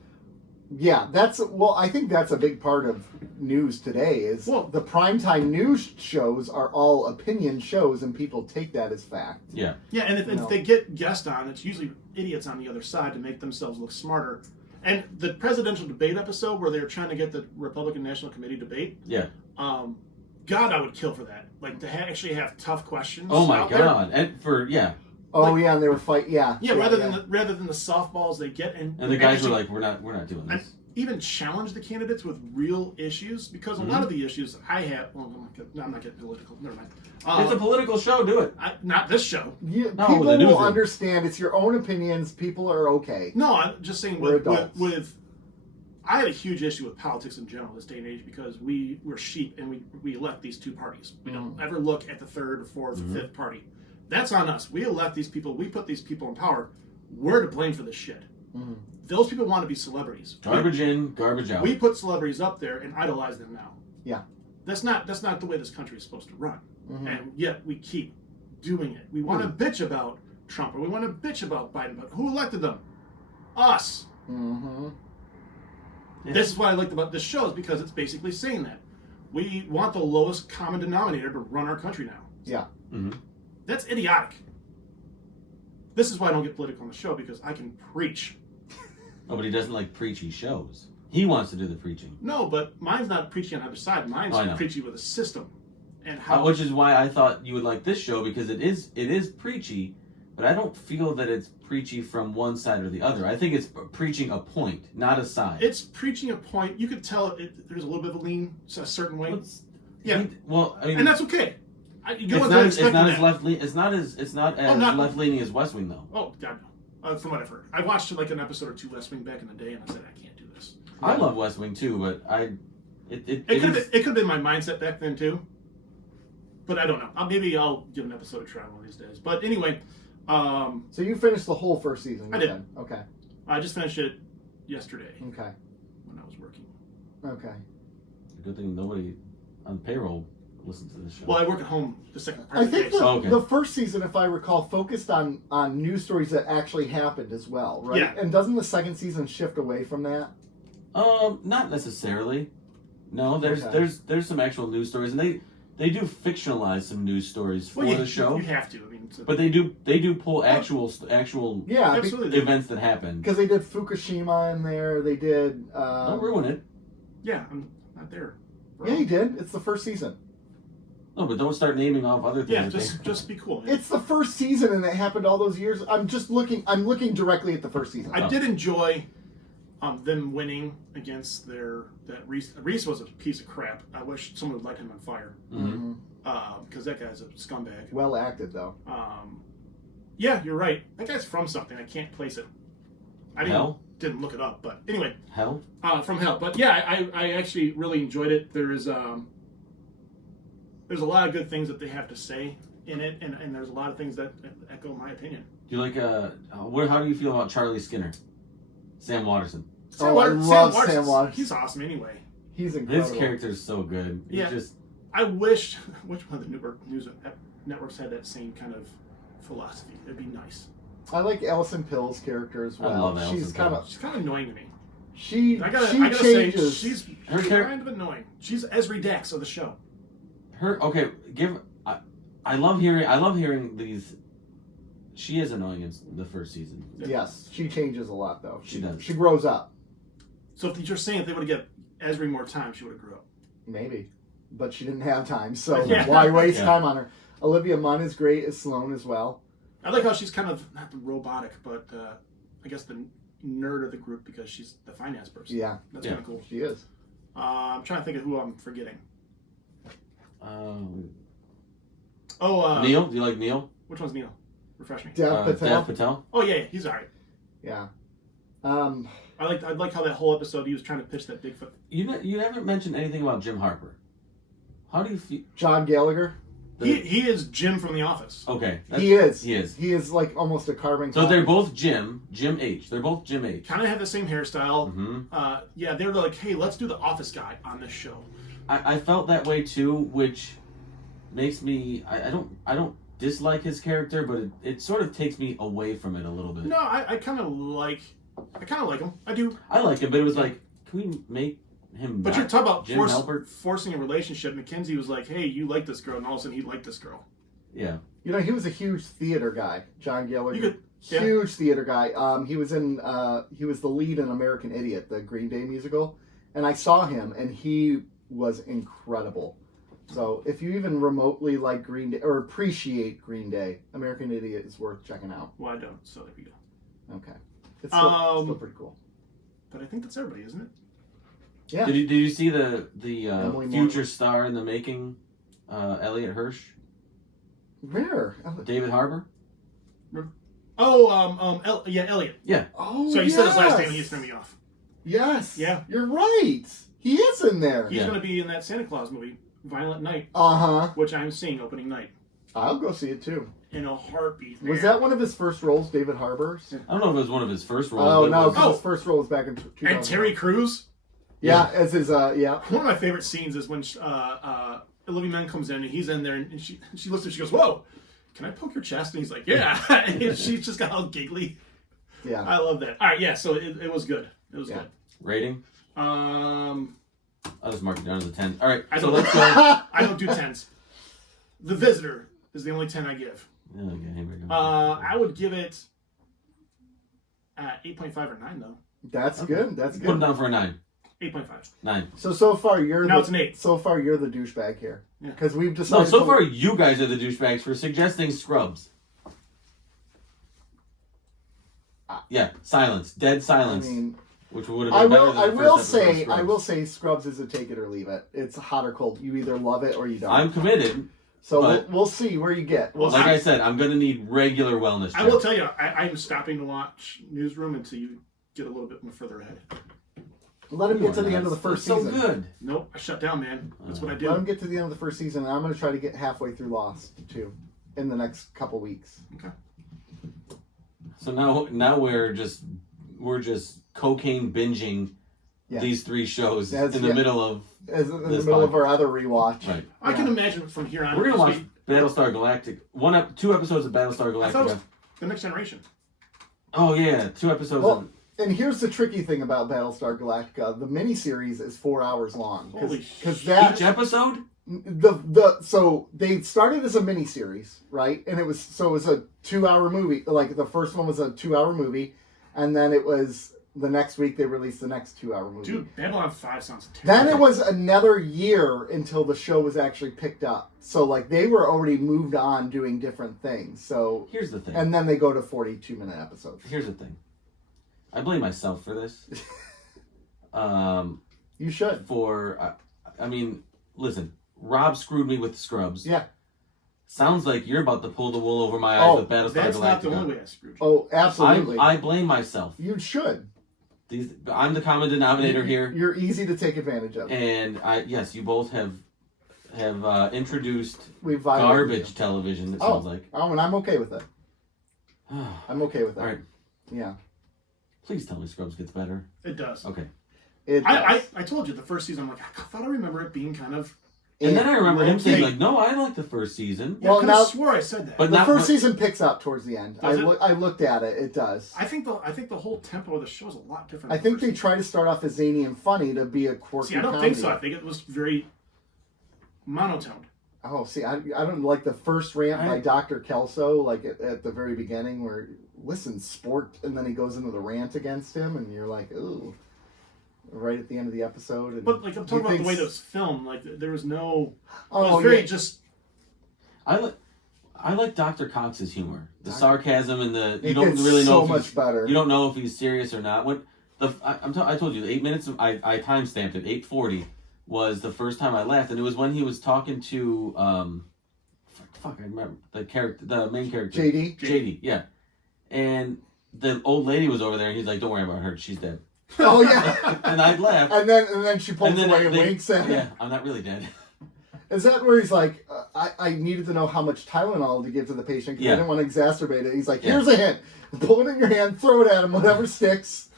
Yeah, I think that's a big part of news today is the primetime news shows are all opinion shows and people take that as fact. Yeah. Yeah, and if they get guests on, it's usually idiots on the other side to make themselves look smarter. And the presidential debate episode where they were trying to get the Republican National Committee debate, God, I would kill for that. Like to actually have tough questions. Oh my God. And and they were fighting. Rather than the softballs they get, and the guys were like, we're not doing this. And even challenge the candidates with real issues because a lot of the issues I have. Well, I'm not getting political. Never mind. It's a political show. Do it. Not this show. People will understand. It's your own opinions. People are okay. No, I'm just saying with I had a huge issue with politics in general this day and age because we're sheep and we elect these two parties. We don't ever look at the third or fourth or fifth party. That's on us. We elect these people. We put these people in power. We're to blame for this shit. Those people want to be celebrities. Garbage in, garbage out. We put celebrities up there and idolize them now. Yeah. That's not the way this country is supposed to run. And yet we keep doing it. We want to bitch about Trump or we want to bitch about Biden, but who elected them? Us. Yeah. This is what I liked about this show is because it's basically saying that. We want the lowest common denominator to run our country now. Yeah. That's idiotic. This is why I don't get political on the show because I can preach. Oh, but he doesn't like preachy shows. He wants to do the preaching. No, but mine's not preaching on the other side. Mine's preaching with a system. And how which is why I thought you would like this show because it is preachy, but I don't feel that it's preachy from one side or the other. I think it's preaching a point, not a side. It's preaching a point. You could tell there's a little bit of a lean a certain way. And that's okay. It's not as left leaning. It's not as left leaning as West Wing though. Oh God, no. From what I've heard, I watched like an episode or two West Wing back in the day, and I said I can't do this. I love West Wing too, but it could have been my mindset back then too. But I don't know. Maybe I'll give an episode a try one of these days. But anyway, so you finished the whole first season? I did. Okay. I just finished it yesterday. Okay. When I was working. Okay. Good thing nobody on payroll listens to this show. Well, I work at home the second part I of the think day. the first season, if I recall, focused on news stories that actually happened as well, right? Yeah. And doesn't the second season shift away from that? Not necessarily. No, there's some actual news stories, and they do fictionalize some news stories for the show. You have to. I mean, but they do pull actual absolutely events that happen. Because they did Fukushima in there. They did. Don't ruin it. Yeah, I'm not there. Bro. Yeah, he did. It's the first season. No, but don't start naming off other things. Yeah, just be cool. Man. It's the first season, and it happened all those years. I'm looking directly at the first season. I did enjoy them winning against that Reese. Reese was a piece of crap. I wish someone would light him on fire. Because that guy's a scumbag. Well acted though. Yeah, you're right. That guy's from something. I can't place it. I didn't look it up, but anyway. Hell? From Hell. But yeah, I actually really enjoyed it. There's a lot of good things that they have to say in it, and there's a lot of things that echo my opinion. Do you like how do you feel about Charlie Skinner? Sam Waterston. I love Sam Waterston. He's awesome anyway. He's incredible. His character is so good. I wish which one of the news networks had that same kind of philosophy. It'd be nice. I like Alison Pill's character as well. I love Alison She's kind of annoying to me. She I gotta changes. Say, she's kind of annoying. She's Esri Dax of the show. I love hearing these. She is annoying in the first season. Yes, she changes a lot though. She does. She grows up. So if you're saying if they would have given Esri more time, she would have grew up. Maybe, but she didn't have time. So why waste time on her? Olivia Munn is great as Sloane as well. I like how she's kind of not robotic, but I guess the nerd of the group because she's the finance person. Yeah, that's kind of cool. She is. I'm trying to think of who I'm forgetting. Neil? Do you like Neil? Which one's Neil? Refresh me. Dev Patel. Oh yeah, he's alright. Yeah. I like how that whole episode he was trying to pitch that Bigfoot. You haven't mentioned anything about Jim Harper. How do you feel? John Gallagher. He is Jim from The Office. Okay. He is. He is like almost a carbon copy. So they're both Jim H. They're both Jim H. Kind of have the same hairstyle. They were like, hey, let's do the Office guy on this show. I felt that way too, which makes me I don't dislike his character, but it sort of takes me away from it a little bit. No, I kind of like I kind of like him. I do. I like him, but it was like, can we make him? But you're talking about Jim Halpert? forcing a relationship. Mackenzie was like, "Hey, you like this girl," and all of a sudden he liked this girl. Yeah. You know, he was a huge theater guy, John Gallagher. Yeah. Huge theater guy. He was the lead in American Idiot, the Green Day musical, and I saw him, and he was incredible. So if you even remotely like Green Day or appreciate Green Day, American Idiot is worth checking out. Well, I don't, so there we go. Okay, it's still pretty cool. But I think that's everybody, isn't it? Yeah. Did you see the Emily future Morgan. star in the making, Elliot Hirsch, Where? David Harbour? Oh, Elliot. Yeah. Oh, So you said his last name and you threw me off. Yes. Yeah. You're right. He is in there. He's going to be in that Santa Claus movie, Violent Night, Uh-huh. which I'm seeing opening night. I'll go see it too. In a heartbeat. Was that one of his first roles, David Harbour's? I don't know if it was one of his first roles. Oh, but it no, was- because his first role was back in 2000. And Terry Crews? Yeah, as his, yeah. One of my favorite scenes is when Olivia Munn comes in and he's in there and she looks at him, she goes, "Whoa, can I poke your chest?" And he's like, "Yeah." And she's just got all giggly. Yeah. I love that. All right, yeah, so it was good. It was good. Rating? I'll I'll just mark it down as a 10. All right, I so don't- let's go. I don't do 10s. The Visitor is the only 10 I give. Okay, here we go. I would give it 8.5 or 9 though. That's good. That's Put him good. down for a 9. 8.5. 9. So far you're Now it's an 8. So far you're the douchebag here. Yeah. Because we've No, decided. so far you guys are the douchebags for suggesting Scrubs. Yeah, silence. Dead I silence. mean, which would have been better than the I first will episode of say, Scrubs. Scrubs is a take it or leave it. It's hot or cold. You either love it or you don't. I'm committed. so but- we'll see where you get. We'll Like see. I said, I'm going to need regular wellness checks. I will tell you, I'm stopping to watch Newsroom until you get a little bit more further ahead. Let him get to the end of the first so season. good. Nope, I shut down, man. That's what I Let him do. get to the end of the first season, and I'm going to try to get halfway through Lost too, in the next couple weeks. Okay. So now we're just cocaine binging Yeah. these 3 shows That's- in the yeah. middle of As in the This middle podcast. of our other rewatch. right. I can Yeah. imagine from here on. We're gonna watch because Battlestar Galactica. 2 episodes of Battlestar I thought it Galactica. was The Next Generation. Oh yeah, 2 episodes. Well, of, and here's the tricky thing about Battlestar Galactica: the miniseries is 4 hours long. Holy Because each that episode. so they started as a miniseries, right? And it was a 2-hour movie. Like the first one was a 2-hour movie, and then it was the next week they released the next 2-hour movie. Dude, Babylon 5 sounds terrible. Then it was another year until the show was actually picked up. So like they were already moved on doing different things. So Here's the thing. and then they go to 42-minute episodes. Here's the thing. I blame myself for this. You should. I mean, listen. Rob screwed me with Scrubs. Yeah. Sounds like you're about to pull the wool over my eyes with Battlestar That's Galactica. not the only way I screwed you. Oh, absolutely. I blame myself. You should. I'm the common denominator here, You're easy to take advantage of. and yes, you both have introduced We've violated garbage you. television. It sounds like. Oh, and I'm okay with it. All I'm okay with that. right, Yeah. please tell me Scrubs gets better. It does. Okay, I I told you the first season, I'm like, I thought I remember it being kind of. and then I remember him saying Okay. like, "No, I like the first season." Yeah, Well, I could now- have swore I said that. But the not first season picks up towards the end. Does it? I looked at it. It does. I think the whole tempo of the show is a lot different. I than think the they first try to start off as zany and funny to be a quirky season. See, I don't comedy. think so. I think it was very monotone. Oh, see, I don't like the first rant by Dr. Kelso, like at the very beginning, where listen, sport, and then he goes into the rant against him, and you're like, ooh, right at the end of the episode. And But like I'm talking he about the way that it thinks- was filmed. Like there was no. It Oh, was very yeah. just. I like Dr. Cox's humor, the sarcasm, and the you It don't gets really know so if much he's, better. you don't know if he's serious or not. When I told you the 8 minutes of, I time stamped it. 8:40 was the first time I laughed, and it was when he was talking to I remember the main character JD. JD, yeah, and the old lady was over there, and he's like, "Don't worry about her, she's dead." Oh yeah. And I'd laugh. And then she pulls And then away and they- winks at him. Yeah, I'm not really dead. Is that where he's like, I needed to know how much Tylenol to give to the patient because Yeah. I didn't want to exacerbate it. He's like, Yeah. here's a hint. Pull it in your hand, throw it at him, whatever sticks.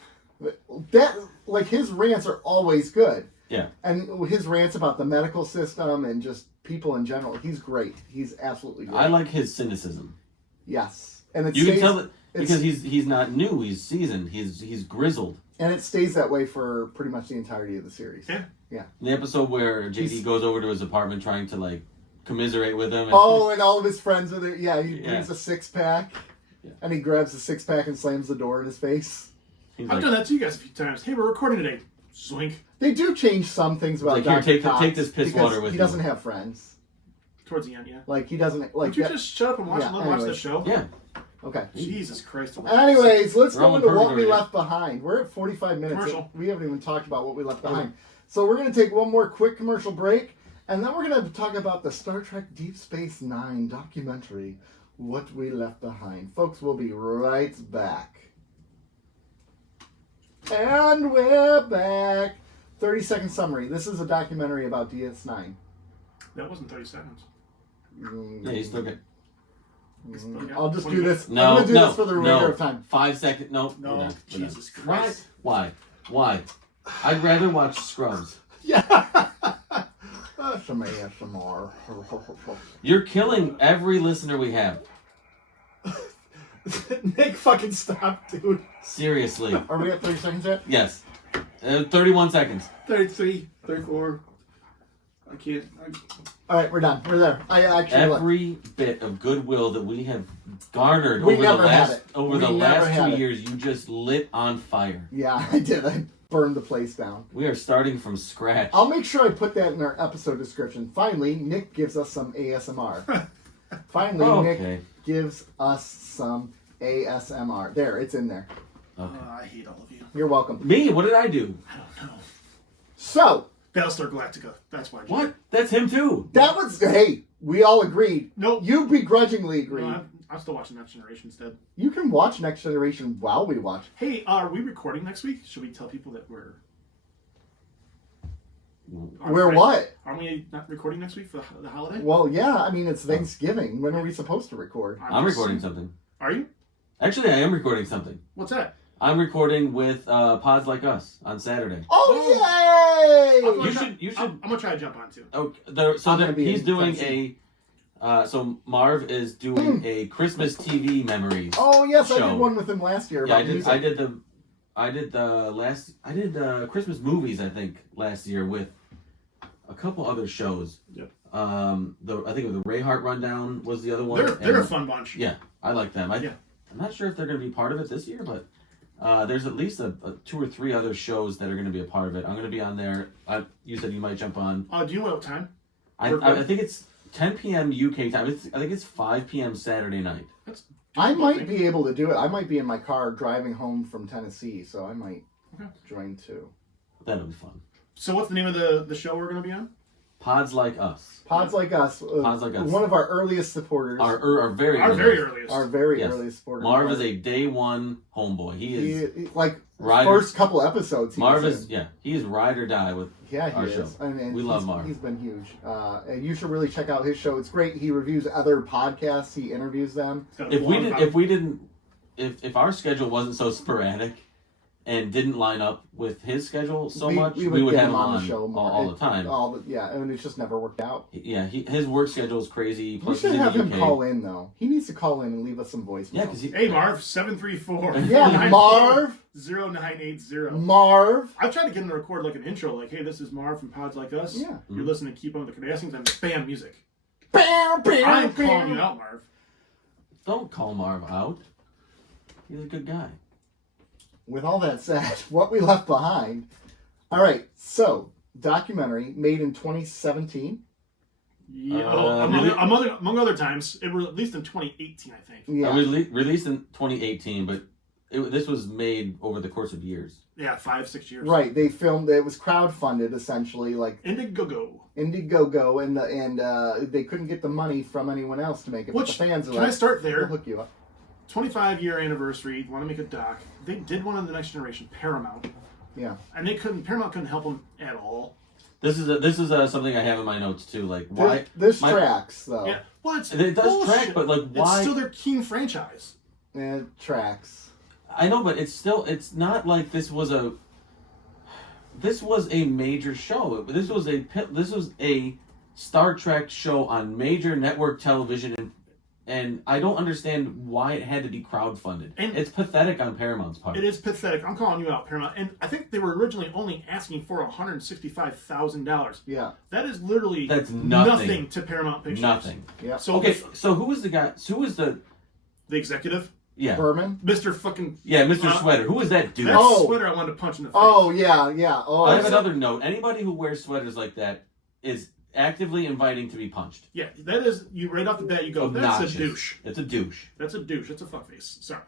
That, like, his rants are always good. Yeah. And his rants about the medical system and just people in general, he's great. He's absolutely great. I like his cynicism. Yes. And it You stays, can tell that it's- because he's not new. He's seasoned. He's grizzled. and it stays that way for pretty much the entirety of the series. Yeah. Yeah. The episode where JD goes over to his apartment trying to like commiserate with him. And, Oh, and all of his friends are there. Yeah, he Yeah. brings a 6-pack, Yeah. and he grabs the 6-pack and slams the door in his face. he's I've like, done that to you guys a few times. Hey, we're recording today. Zwink. They do change some things about Like, here, Dr. take Cox this piss because water with he you. doesn't have friends. Towards the end, yeah. Like he doesn't like. Would you that- just shut up and watch, Yeah, watch the anyways. show? Yeah. Okay. Jesus Christ. Anyways, let's We're go all in into what we purgatory. left behind. We're at 45 minutes. Commercial. We haven't even talked about what we left behind. So we're going to take one more quick commercial break, and then we're going to talk about the Star Trek Deep Space Nine documentary, What We Left Behind. Folks, we'll be right back. And we're back. 30-second summary. This is a documentary about DS9. That wasn't 30 seconds. Yeah, he's still good. I'll just do this. No, I'm going to do no, this for the remainder no. of time. 5 seconds. No, No, we're done. We're done. Jesus Christ. Why? I'd rather watch Scrubs. Yeah. Some ASMR. You're killing every listener we have. Nick, fucking stop, dude. Seriously. Are we at 30 seconds yet? Yes. 31 seconds. 33, 34. I can't. All right, we're done. We're there. I actually Every bit of goodwill that we have garnered We over the never had last it. over We the never last had 2 it. years, you just lit on fire. Yeah, I did. I burned the place down. We are starting from scratch. I'll make sure I put that in our episode description. Finally, Nick gives us some ASMR. Finally, Okay. Nick gives us some ASMR. There, it's in there. Okay. I hate all of you. You're welcome. Me? What did I do? I don't know. So, Battlestar Galactica. That's why. What? That's him too. that was, hey, we all agreed. Nope. You begrudgingly agreed. No, I'm still watching Next Generation instead. You can watch Next Generation while we watch. Hey, are we recording next week? Should we tell people that we're... We're what? Are we not recording next week for the holiday? Well, yeah, I mean, it's Thanksgiving. When are we supposed to record? I'm recording something. Are you? Actually, I am recording something. What's that? I'm recording with Pods Like Us on Saturday. Oh, yay! You should. I'm gonna try to jump on too. Okay, I'm gonna be he's in doing Tennessee. so Marv is doing a Christmas TV memories. Oh, yes, I show. did one with him last year Yeah, about music. I did Christmas movies, I think, last year with a couple other shows. Yep. I think the Ray Hart Rundown was the other one. They're a and- fun bunch. Yeah, I like them. Yeah. I'm not sure if they're going to be part of it this year, but there's at least a 2 or 3 other shows that are going to be a part of it. I'm going to be on there. You said you might jump on. Do you know what time? I think it's 10 p.m. UK time. I think it's 5 p.m. Saturday night. That's I might be able to do it. I might be in my car driving home from Tennessee, so I might join too. That'll be fun. So what's the name of the show we're gonna be on? Pods Like Us. Pods Like Us. Pods Like Us. One of our earliest supporters. Our very earliest. Our very Yes. earliest supporter. Marv is a day one homeboy. He is He, like, Rider. first couple episodes. He Marv was is in. he is ride or die with Yeah, he our is. show. And We love Marv. He's been huge. And you should really check out his show. It's great. He reviews other podcasts. He interviews them. If our schedule wasn't so sporadic and didn't line up with his schedule so much, we would get have him him on the show more. all the time. And it's just never worked out. Yeah, his work schedule is crazy. We Plus should he's in have the him UK. call in though. He needs to call in and leave us some voicemails. Yeah, because Hey Marv, 734. Yeah, Marv. 0980. Marv. I tried to get him to record like an intro, like, hey, this is Marv from Pods Like Us. Yeah. You're listening to Keep On With The Cardassians, and bam, music. Bam, bam, I'm bam. calling you out, Marv. Don't call Marv out. He's a good guy. With all that said, what we left behind. All right, so documentary made in 2017. Yeah, among other times, it was at least in 2018, I think. Yeah, Released in 2018, but this was made over the course of years. Yeah, 5-6 years. right. They filmed. It was crowdfunded essentially, like Indiegogo. Indiegogo, and they couldn't get the money from anyone else to make it. But Which, the fans are can like, I start "We'll there? hook you up." 25-year anniversary, want to make a doc. They did one on the Next Generation, Paramount. Yeah. And Paramount couldn't help them at all. This is something I have in my notes too. Like why This tracks though. Yeah, well, it it does bullshit. track, but like why? It's still their Keen franchise. It tracks. I know, but it's not like this was a major show. This was a Star Trek show on major network television And I don't understand why it had to be crowdfunded. And it's pathetic on Paramount's part. It is pathetic. I'm calling you out, Paramount. And I think they were originally only asking for $165,000. Yeah. That is literally That's nothing to Paramount Pictures. Nothing. Yeah. So okay, so who was the guy? Who was the executive? Yeah. Berman? Mr. fucking... Yeah, Mr. Sweater. Who was that dude? That sweater I wanted to punch in the face. Oh, yeah. Oh, I have another note. Anybody who wears sweaters like that is actively inviting to be punched. Yeah, that is... You right off the bat, you go, Obnoxious. that's a douche. It's a douche. That's a douche. That's a fuckface. Sorry.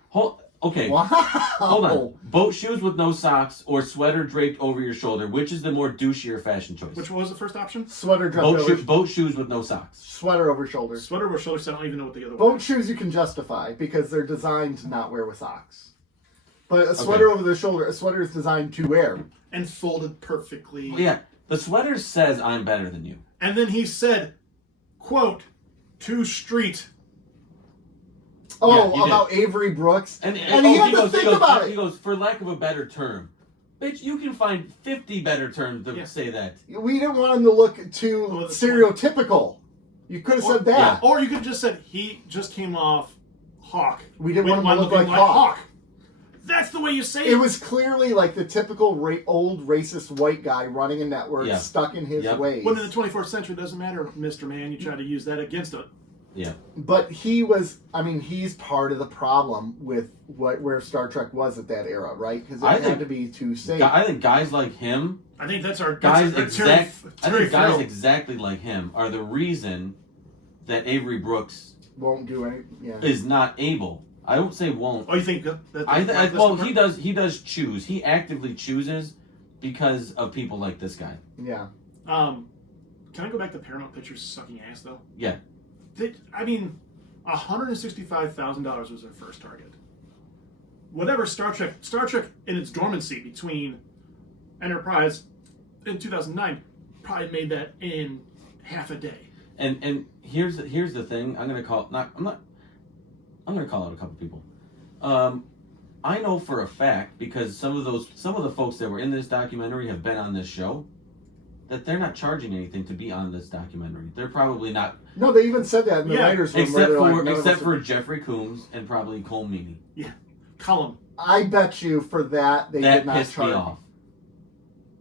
Okay. Wow. Hold on. Boat shoes with no socks or sweater draped over your shoulder. Which is the more douchier fashion choice? Which one was the first option? Sweater draped over... Boat shoes with no socks. Sweater over shoulders. Sweater over shoulders, I don't even know what the other one Boat is. shoes you can justify because they're designed to not wear with socks. But a sweater over the shoulder, a sweater is designed to wear. And folded perfectly. Well, yeah. The sweater says, I'm better than you. And then he said, quote, to street. Oh, Yeah, about Avery Brooks. And he had to think about it. He goes, for lack of a better term. Bitch, you can find 50 better terms to say that. We didn't want him to look too stereotypical. You could have said that. Yeah. Or you could have just said, he just came off Hawk. We didn't want him to look like Hawk. That's the way you say it. It was clearly like the typical old racist white guy running a network stuck in his ways. When in the 24th century, it doesn't matter, Mr. Man. You try to use that against it. Yeah. But he was, he's part of the problem with where Star Trek was at that era, right? Because it had to be too safe. I think guys like him... I think that's our... Guys Terry exactly like him are the reason that Avery Brooks... won't do any... Yeah. Is not able... I don't say won't. Oh, you think that? Well, he does. He does choose. He actively chooses because of people like this guy. Yeah. Can I go back to Paramount Pictures sucking ass though? Yeah. $165,000 was their first target. Whatever Star Trek in its dormancy between Enterprise in 2009 probably made that in half a day. And here's the thing. I'm gonna call out a couple people. I know for a fact, because some of the folks that were in this documentary have been on this show, that they're not charging anything to be on this documentary. They're probably not. No, they even said that in the writers' room. Except for Jeffrey Combs and probably Cole Meany. Yeah, Cullum. I bet you for that they did not pissed charge. me off.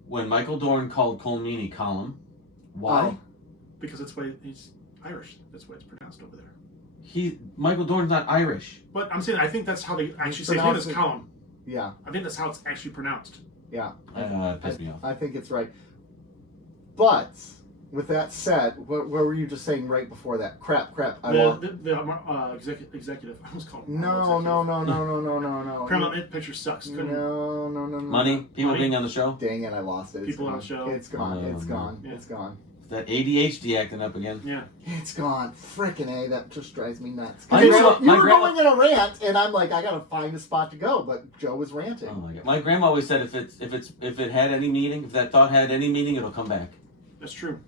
When Michael Dorn called Cole Meany Column, why? Because that's why he's Irish. That's why it's pronounced over there. Michael Dorn's not Irish. But I'm saying I think that's how they actually say his name is Column. Yeah. I think that's how it's actually pronounced. Yeah. Pissed me off. I think it's right. But with that said, what were you just saying right before that? Crap. The executive. I was called. No. Paramount Pictures sucks. No. Money? People being on the show? Dang it, I lost it. People on the show. It's gone. It's gone. That ADHD acting up again. Yeah. It's gone. Frickin' A, that just drives me nuts. You were going in a rant, and I'm like, I gotta find a spot to go, but Joe was ranting. Oh my god. My grandma always said if it had any meaning, if that thought had any meaning, it'll come back. That's true.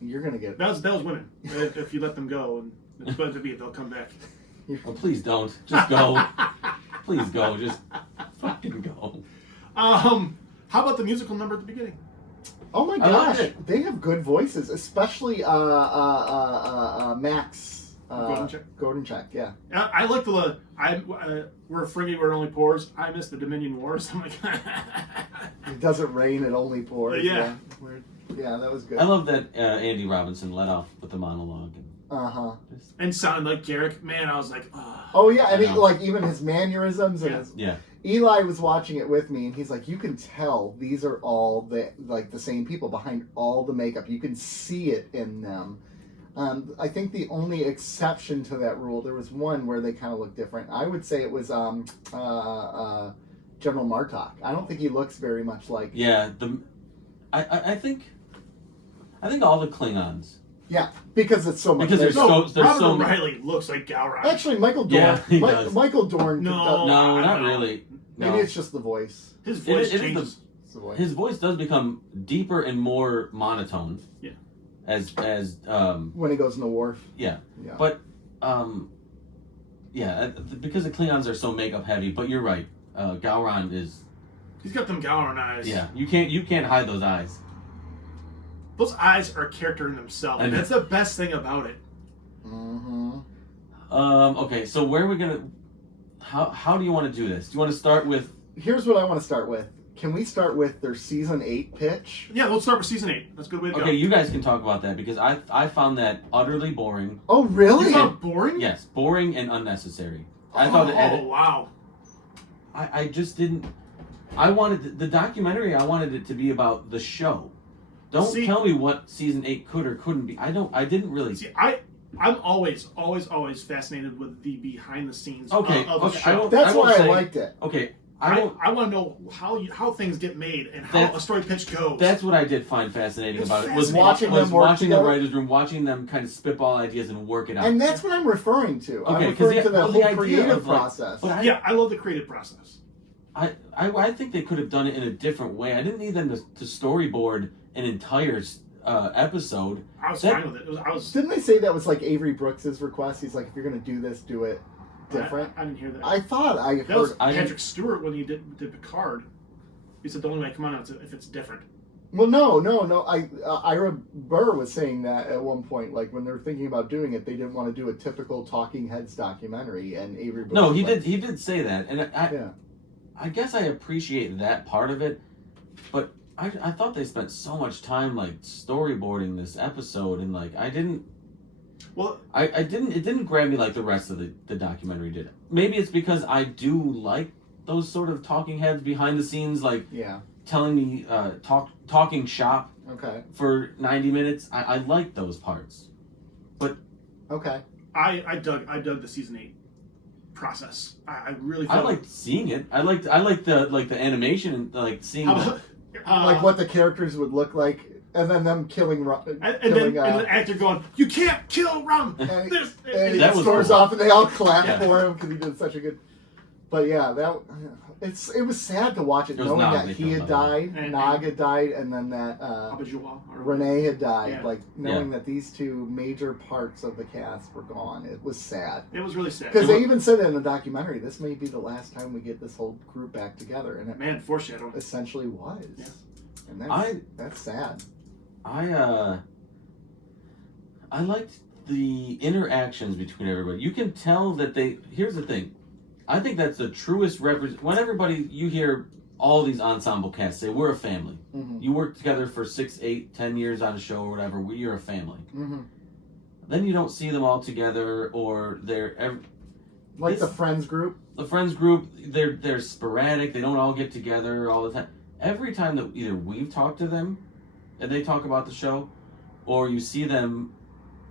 You're gonna get that was women. If you let them go, and it's going to be, they'll come back. Oh, please don't. Just go. Please go. Just fucking go. How about the musical number at the beginning? Oh my gosh, they have good voices, especially Max Gordonchek, yeah. I like the we're friggy where it only pours. I miss the Dominion Wars. I'm like, it doesn't rain, it only pours. Yeah. Yeah, that was good. I love that Andy Robinson let off with the monologue. And sounded like Garrick. Man, I was like, oh yeah, and even his mannerisms and Eli was watching it with me, and he's like, you can tell these are all the same people behind all the makeup. You can see it in them. I think the only exception to that rule, there was one where they kind of looked different. I would say it was General Martok. I don't think he looks very much like. Yeah, I think all the Klingons. Yeah, because it's so much. Because Robert O'Reilly looks like Gowron. Actually, Michael Dorn. Yeah, he does. Michael Dorn. No, not really. No. Maybe it's just the voice. His voice changes. His voice does become deeper and more monotone. Yeah. As when he goes in the wharf. Yeah. But because the Klingons are so makeup heavy. But you're right. Gowron is. He's got them Gowron eyes. Yeah. You can't hide those eyes. Those eyes are a character in themselves. And that's the best thing about it. Mm-hmm. Okay, so where are we gonna? How do you want to do this? Do you want to start with? Here's what I want to start with. Can we start with their season 8 pitch? Yeah, let's start with season 8. That's a good way to go. Okay, you guys can talk about that because I found that utterly boring. Oh, really? You found it boring? Yes, boring and unnecessary. I thought the edit. Oh, wow. I just didn't. I wanted the documentary. I wanted it to be about the show. Don't tell me what season 8 could or couldn't be. I didn't really. See, I'm always fascinated with the behind the scenes of the show. That's why I liked it. Okay, I want to know how things get made and how a story pitch goes. That's what I did find fascinating about it. Was watching the writers' room, watching them kind of spitball ideas and work it out. And that's what I'm referring to. Okay, I'm referring to the whole idea creative of, like, process. but I love the creative process. I think they could have done it in a different way. I didn't need them to storyboard an entire episode. I was fine with it. Didn't they say that was like Avery Brooks's request? He's like, if you're going to do this, do it different. I didn't hear that. I thought I heard. That was Patrick Stewart when he did Picard. He said the only way to come on if it's different. Well, no. Ira Burr was saying that at one point, like when they were thinking about doing it, they didn't want to do a typical Talking Heads documentary, and Avery Brooks. No, he did say that, and I guess I appreciate that part of it, but I thought they spent so much time like storyboarding this episode, and like I didn't. Well, it didn't grab me like the rest of the documentary did. Maybe it's because I do like those sort of talking heads behind the scenes, like telling me talking shop for 90 minutes. I like those parts, but I dug the season 8 process. I really I liked seeing it. I liked the animation and like seeing like what the characters would look like. And then them killing Rum. And then the actor going, "You can't kill Rum!" And he storms off and they all clap for him because he did such a good... But yeah, it was sad to watch it knowing that he had died, Nog had died, and then that Renee had died. Yeah. Like knowing that these two major parts of the cast were gone. It was sad. It was really sad. Because they even said in the documentary, this may be the last time we get this whole group back together. And it foreshadowing. Essentially was. Yeah. And that's sad. I liked the interactions between everybody. You can tell that here's the thing. I think that's the truest when everybody, you hear all these ensemble casts say, we're a family. Mm-hmm. You work together for 6, 8, 10 years on a show or whatever, you're a family. Mm-hmm. Then you don't see them all together, or they're... the Friends group? The Friends group, they're sporadic, they don't all get together all the time. Every time that either we've talked to them, and they talk about the show, or you see them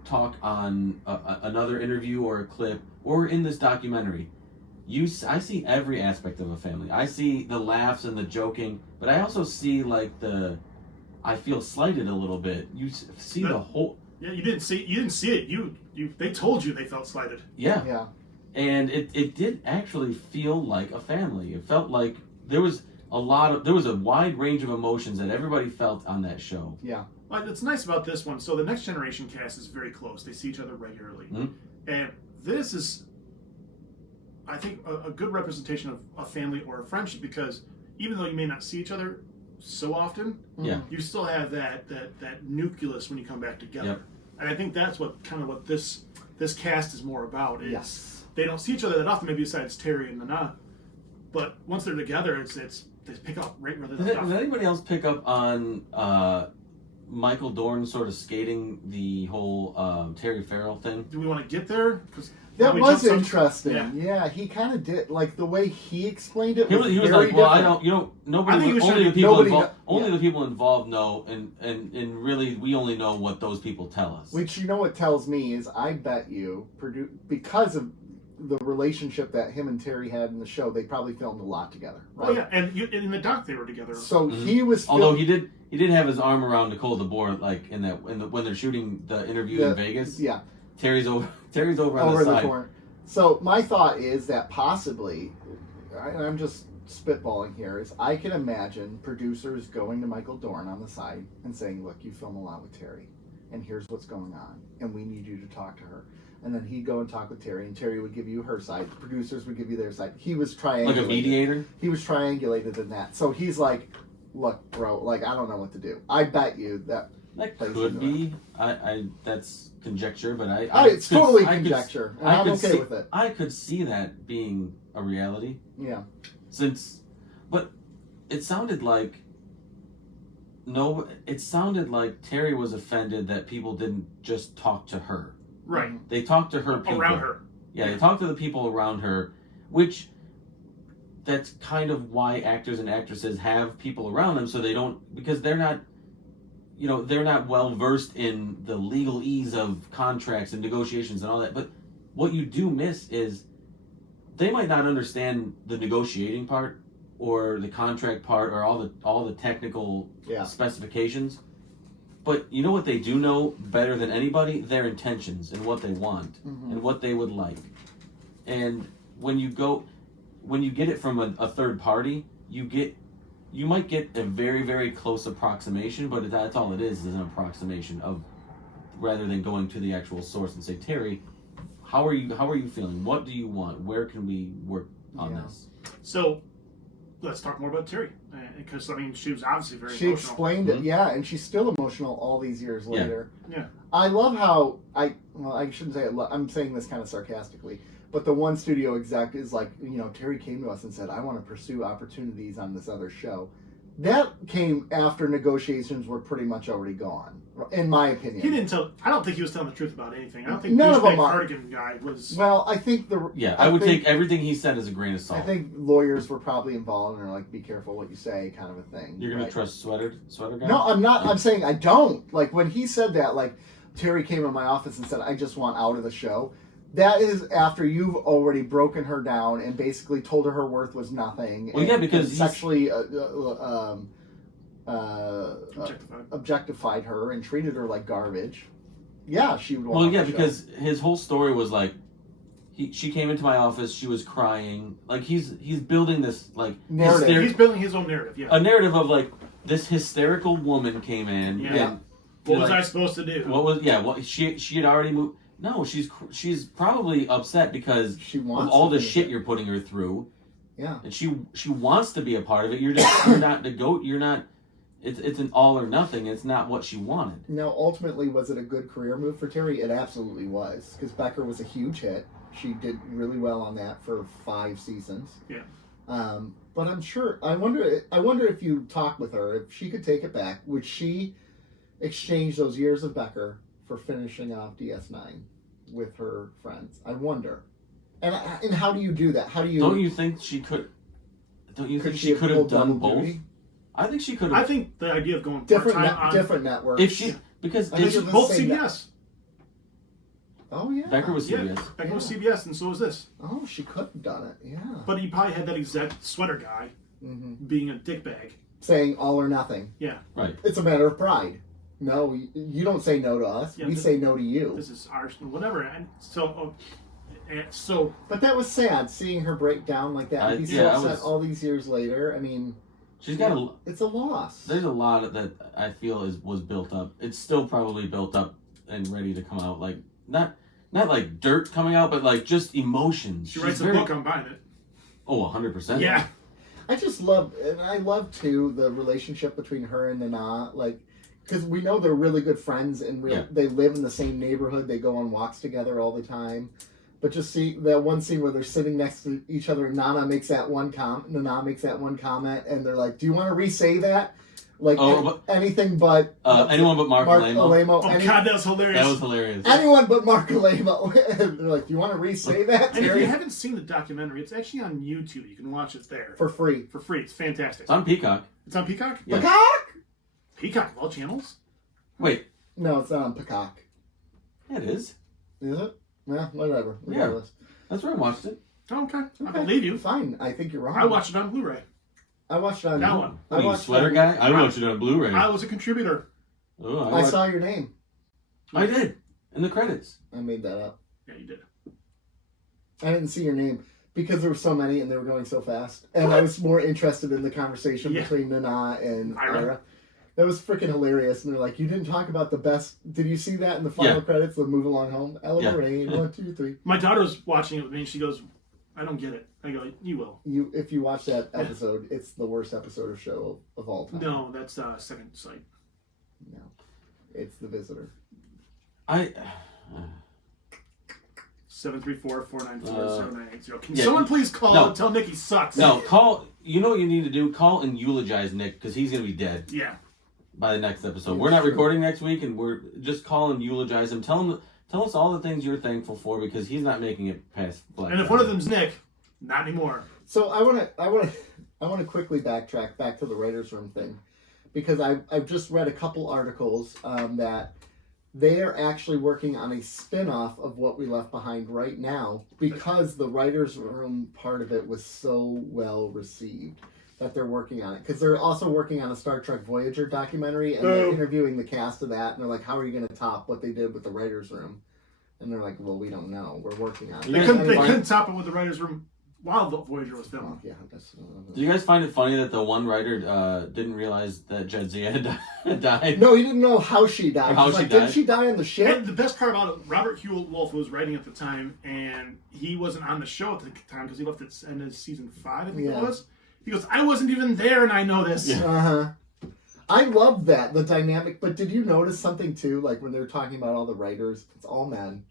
talk on another interview or a clip, or in this documentary, I see every aspect of a family. I see the laughs and the joking, but I also see I feel slighted a little bit. You see the whole. Yeah, you didn't see it. They told you they felt slighted. Yeah. Yeah. And it did actually feel like a family. It felt like there was a wide range of emotions that everybody felt on that show. Yeah. Well, it's nice about this one. So the Next Generation cast is very close. They see each other regularly. Mm-hmm. And this is, I think, a good representation of a family or a friendship, because even though you may not see each other so often, you still have that nucleus when you come back together. Yep. And I think that's what this cast is more about. They don't see each other that often, maybe besides Terry and Nana. But once they're together, they pick up right where they're Did anybody else pick up on Michael Dorn sort of skating the whole Terry Farrell thing? Do we want to get there? That was interesting. Yeah, he kind of did. Like the way he explained it. He was like, well, I don't. Only the people involved know, and really, we only know what those people tell us. Which what tells me is, I bet you, because of the relationship that him and Terry had in the show, they probably filmed a lot together. Right? Oh yeah, and in the doc they were together. So he was. Although he did have his arm around Nicole DeBoer, like when they're shooting the interview in Vegas. Yeah. Terry's over on the side. Corner. So my thought is that possibly, and I'm just spitballing here, is I can imagine producers going to Michael Dorn on the side and saying, look, you film a lot with Terry, and here's what's going on, and we need you to talk to her. And then he'd go and talk with Terry, and Terry would give you her side. The producers would give you their side. He was triangulated. Like a mediator? He was triangulated in that. So he's like, look, bro, I don't know what to do. I bet you that That plays could into be. I that's conjecture, but it's totally conjecture, and I'm okay with it. I could see that being a reality. Yeah. But it sounded like Terry was offended that people didn't just talk to her. Right. They talked to her people. Around her. Yeah, they talked to the people around her, which that's kind of why actors and actresses have people around them, so they don't, because they're not, they're not well versed in the legalese of contracts and negotiations and all that. But what you do miss is they might not understand the negotiating part or the contract part or all the technical specifications. But you know what they do know better than anybody? Their intentions and what they want and what they would like. And when you get it from a third party, you might get a very, very close approximation, but that's all it is an approximation of, rather than going to the actual source and say, Terry, how are you feeling? What do you want? Where can we work on this? So let's talk more about Terry, because she was obviously very She emotional. explained it, and she's still emotional all these years later. Yeah. I love how I shouldn't say it. I'm saying this kind of sarcastically, but the one studio exec is like, Terry came to us and said, I want to pursue opportunities on this other show. That came after negotiations were pretty much already gone, in my opinion. He didn't tell. I don't think he was telling the truth about anything. I don't think None of them the are. cardigan guy was. Well, I think I would take everything he said as a grain of salt. I think lawyers were probably involved and are like, be careful what you say, kind of a thing. You're gonna trust sweater guy? No, I'm not. I'm saying I don't. Like when he said that, like Terry came in my office and said, I just want out of the show. That is after you've already broken her down and basically told her worth was nothing. Well, yeah, because and sexually objectified her and treated her like garbage. Yeah, she would want. Well, yeah, because his whole story was like, she came into my office, she was crying. Like he's building this like narrative. He's building his own narrative. Yeah, a narrative of like this hysterical woman came in. Yeah. And, what was I supposed to do? She had already moved. No, she's probably upset because she wants of all the shit you're putting her through. Yeah, and she wants to be a part of it. You're not the goat. You're not. It's an all or nothing. It's not what she wanted. Now, ultimately, was it a good career move for Terry? It absolutely was, because Becker was a huge hit. She did really well on that for 5 seasons. Yeah. But I'm sure. I wonder if you talk with her, if she could take it back, would she exchange those years of Becker for finishing off DS9 with her friends? I wonder. And how do you do that? How do you? Don't you think she could? Don't you think she could have done both? Duty? I think she could have. I think the idea of going different part-time on different networks. If she because both CBS. Oh yeah, Becker was CBS. Yeah, Becker was CBS, and so was this. Oh, she could have done it. Yeah. But he probably had that exact sweater guy being a dickbag. Saying all or nothing. Yeah. Right. It's a matter of pride. No, you don't say no to us. We say no to you. This is ours, whatever. And so, But that was sad, seeing her break down like that. Be so upset all these years later. I mean, she's got it's a loss. There's a lot that I feel was built up. It's still probably built up and ready to come out. Like not like dirt coming out, but like just emotions. She writes a book, I'm buying it. Oh, 100%. Yeah. I just love, and I love too, the relationship between her and Nana. Like, because we know they're really good friends and they live in the same neighborhood. They go on walks together all the time. But just see that one scene where they're sitting next to each other and Nana makes that one comment, and they're like, "Do you want to re-say that?" Like anything but anyone but Mark Alamo. Oh God, that was hilarious. That was hilarious. Anyone but Mark Alamo. And they're like, "Do you want to re-say that?" And if you haven't seen the documentary, it's actually on YouTube. You can watch it there for free. For free, it's fantastic. It's on Peacock. It's on Peacock. Yeah. Peacock. Peacock of all channels. Wait. No, it's not on Peacock. Yeah, it is. Is it? Yeah, whatever. Yeah. That's where I watched it. Oh, okay. I believe you. Fine. I think you're wrong. I watched it on Blu-ray. I watched it on that one. What are you, sweater guy? I watched it on Blu-ray. I was a contributor. Oh, I saw your name. I did. In the credits. I made that up. Yeah, you did. I didn't see your name because there were so many and they were going so fast. And I was more interested in the conversation between Nana and Ira. That was freaking hilarious. And they're like, you didn't talk about the best. Did you see that in the final credits of Move Along Home? Ella Lorraine, 1, 2, 3. My daughter was watching it with me and she goes, I don't get it. I go, you will. If you watch that episode, it's the worst episode of show of all time. No, that's Second Sight. No. It's the Visitor. 734-494-7980. Can Yeah. someone please call and tell Nick he sucks? No, call. You know what you need to do? Call and eulogize Nick because he's gonna be dead. Yeah. By the next episode, we're not recording next week, and we're just call and eulogize him. Tell us all the things you're thankful for because he's not making it past Black And if Friday. one of them's Nick, not anymore. So I want to quickly backtrack back to the writers' room thing, because I've just read a couple articles that they are actually working on a spin-off of What We Left Behind right now because the writers' room part of it was so well received that they're working on it. Because they're also working on a Star Trek Voyager documentary, and they're interviewing the cast of that, and they're like, how are you going to top what they did with the writers' room? And they're like, well, we don't know. We're working on it. They couldn't top it with the writers' room while the Voyager was filming. Yeah, Do you guys find it funny that the one writer didn't realize that Jadzia had died? No, he didn't know how she died. Or how He's she like, died? Did she die on the ship? And the best part about it, Robert Hugh Wolf was writing at the time, and he wasn't on the show at the time because he left at the end of season 5, I think it was. He goes, I wasn't even there, and I know this. Yeah. Uh-huh. I love that, the dynamic. But did you notice something, too? Like, when they're talking about all the writers, it's all men.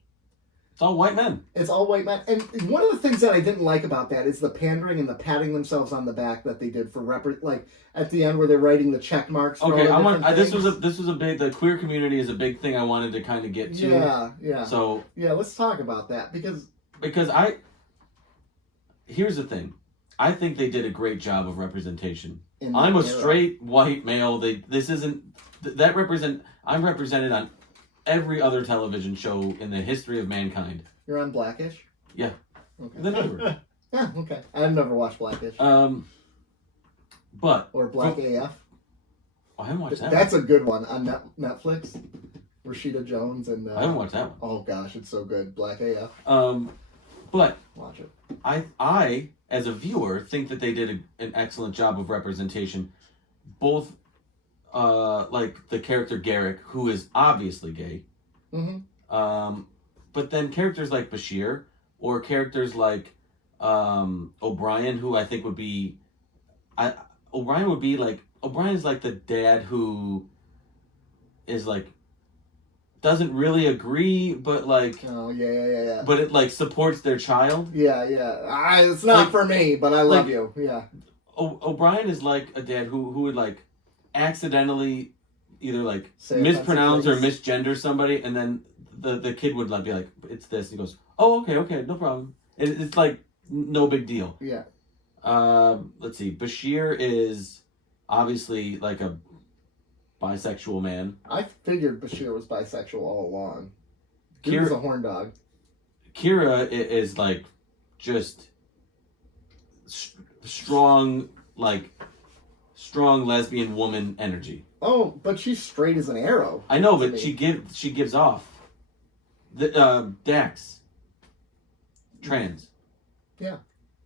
It's all white men. It's all white men. And one of the things that I didn't like about that is the pandering and the patting themselves on the back that they did for like at the end where they're writing the check marks. For Okay, all the different this things. was a big. The queer community is a big thing I wanted to kind of get to. Yeah. So yeah, let's talk about that because here's the thing, I think they did a great job of representation. in I'm a the era. straight white male. I'm represented on every other television show in the history of mankind. You're on Blackish? Yeah. Okay. The neighbor. Yeah, okay. I've never watched Blackish. But Or Black AF. I haven't watched that. That's a good one on Netflix. Rashida Jones and... I haven't watched that one. Oh gosh, it's so good. Black AF. But Watch it. I as a viewer think that they did an excellent job of representation, both like the character Garrick, who is obviously gay, but then characters like Bashir or characters like O'Brien, who I think would be O'Brien's like the dad who is like doesn't really agree, but like yeah. but it like supports their child. Yeah. It's not Like- for me, but I love like- you. Yeah. O'Brien is like a dad who would like accidentally either like Say mispronounce or offensive misgender somebody, and then the kid would like be like, it's this, and he goes, oh, okay, no problem. It's like no big deal. Yeah. Let's see, Bashir is obviously like a bisexual man. I figured Bashir was bisexual all along. He was a horn dog. Kira is like just strong lesbian woman energy. Oh, but she's straight as an arrow. I know, to but me. she gives off the Dax trans. Yeah.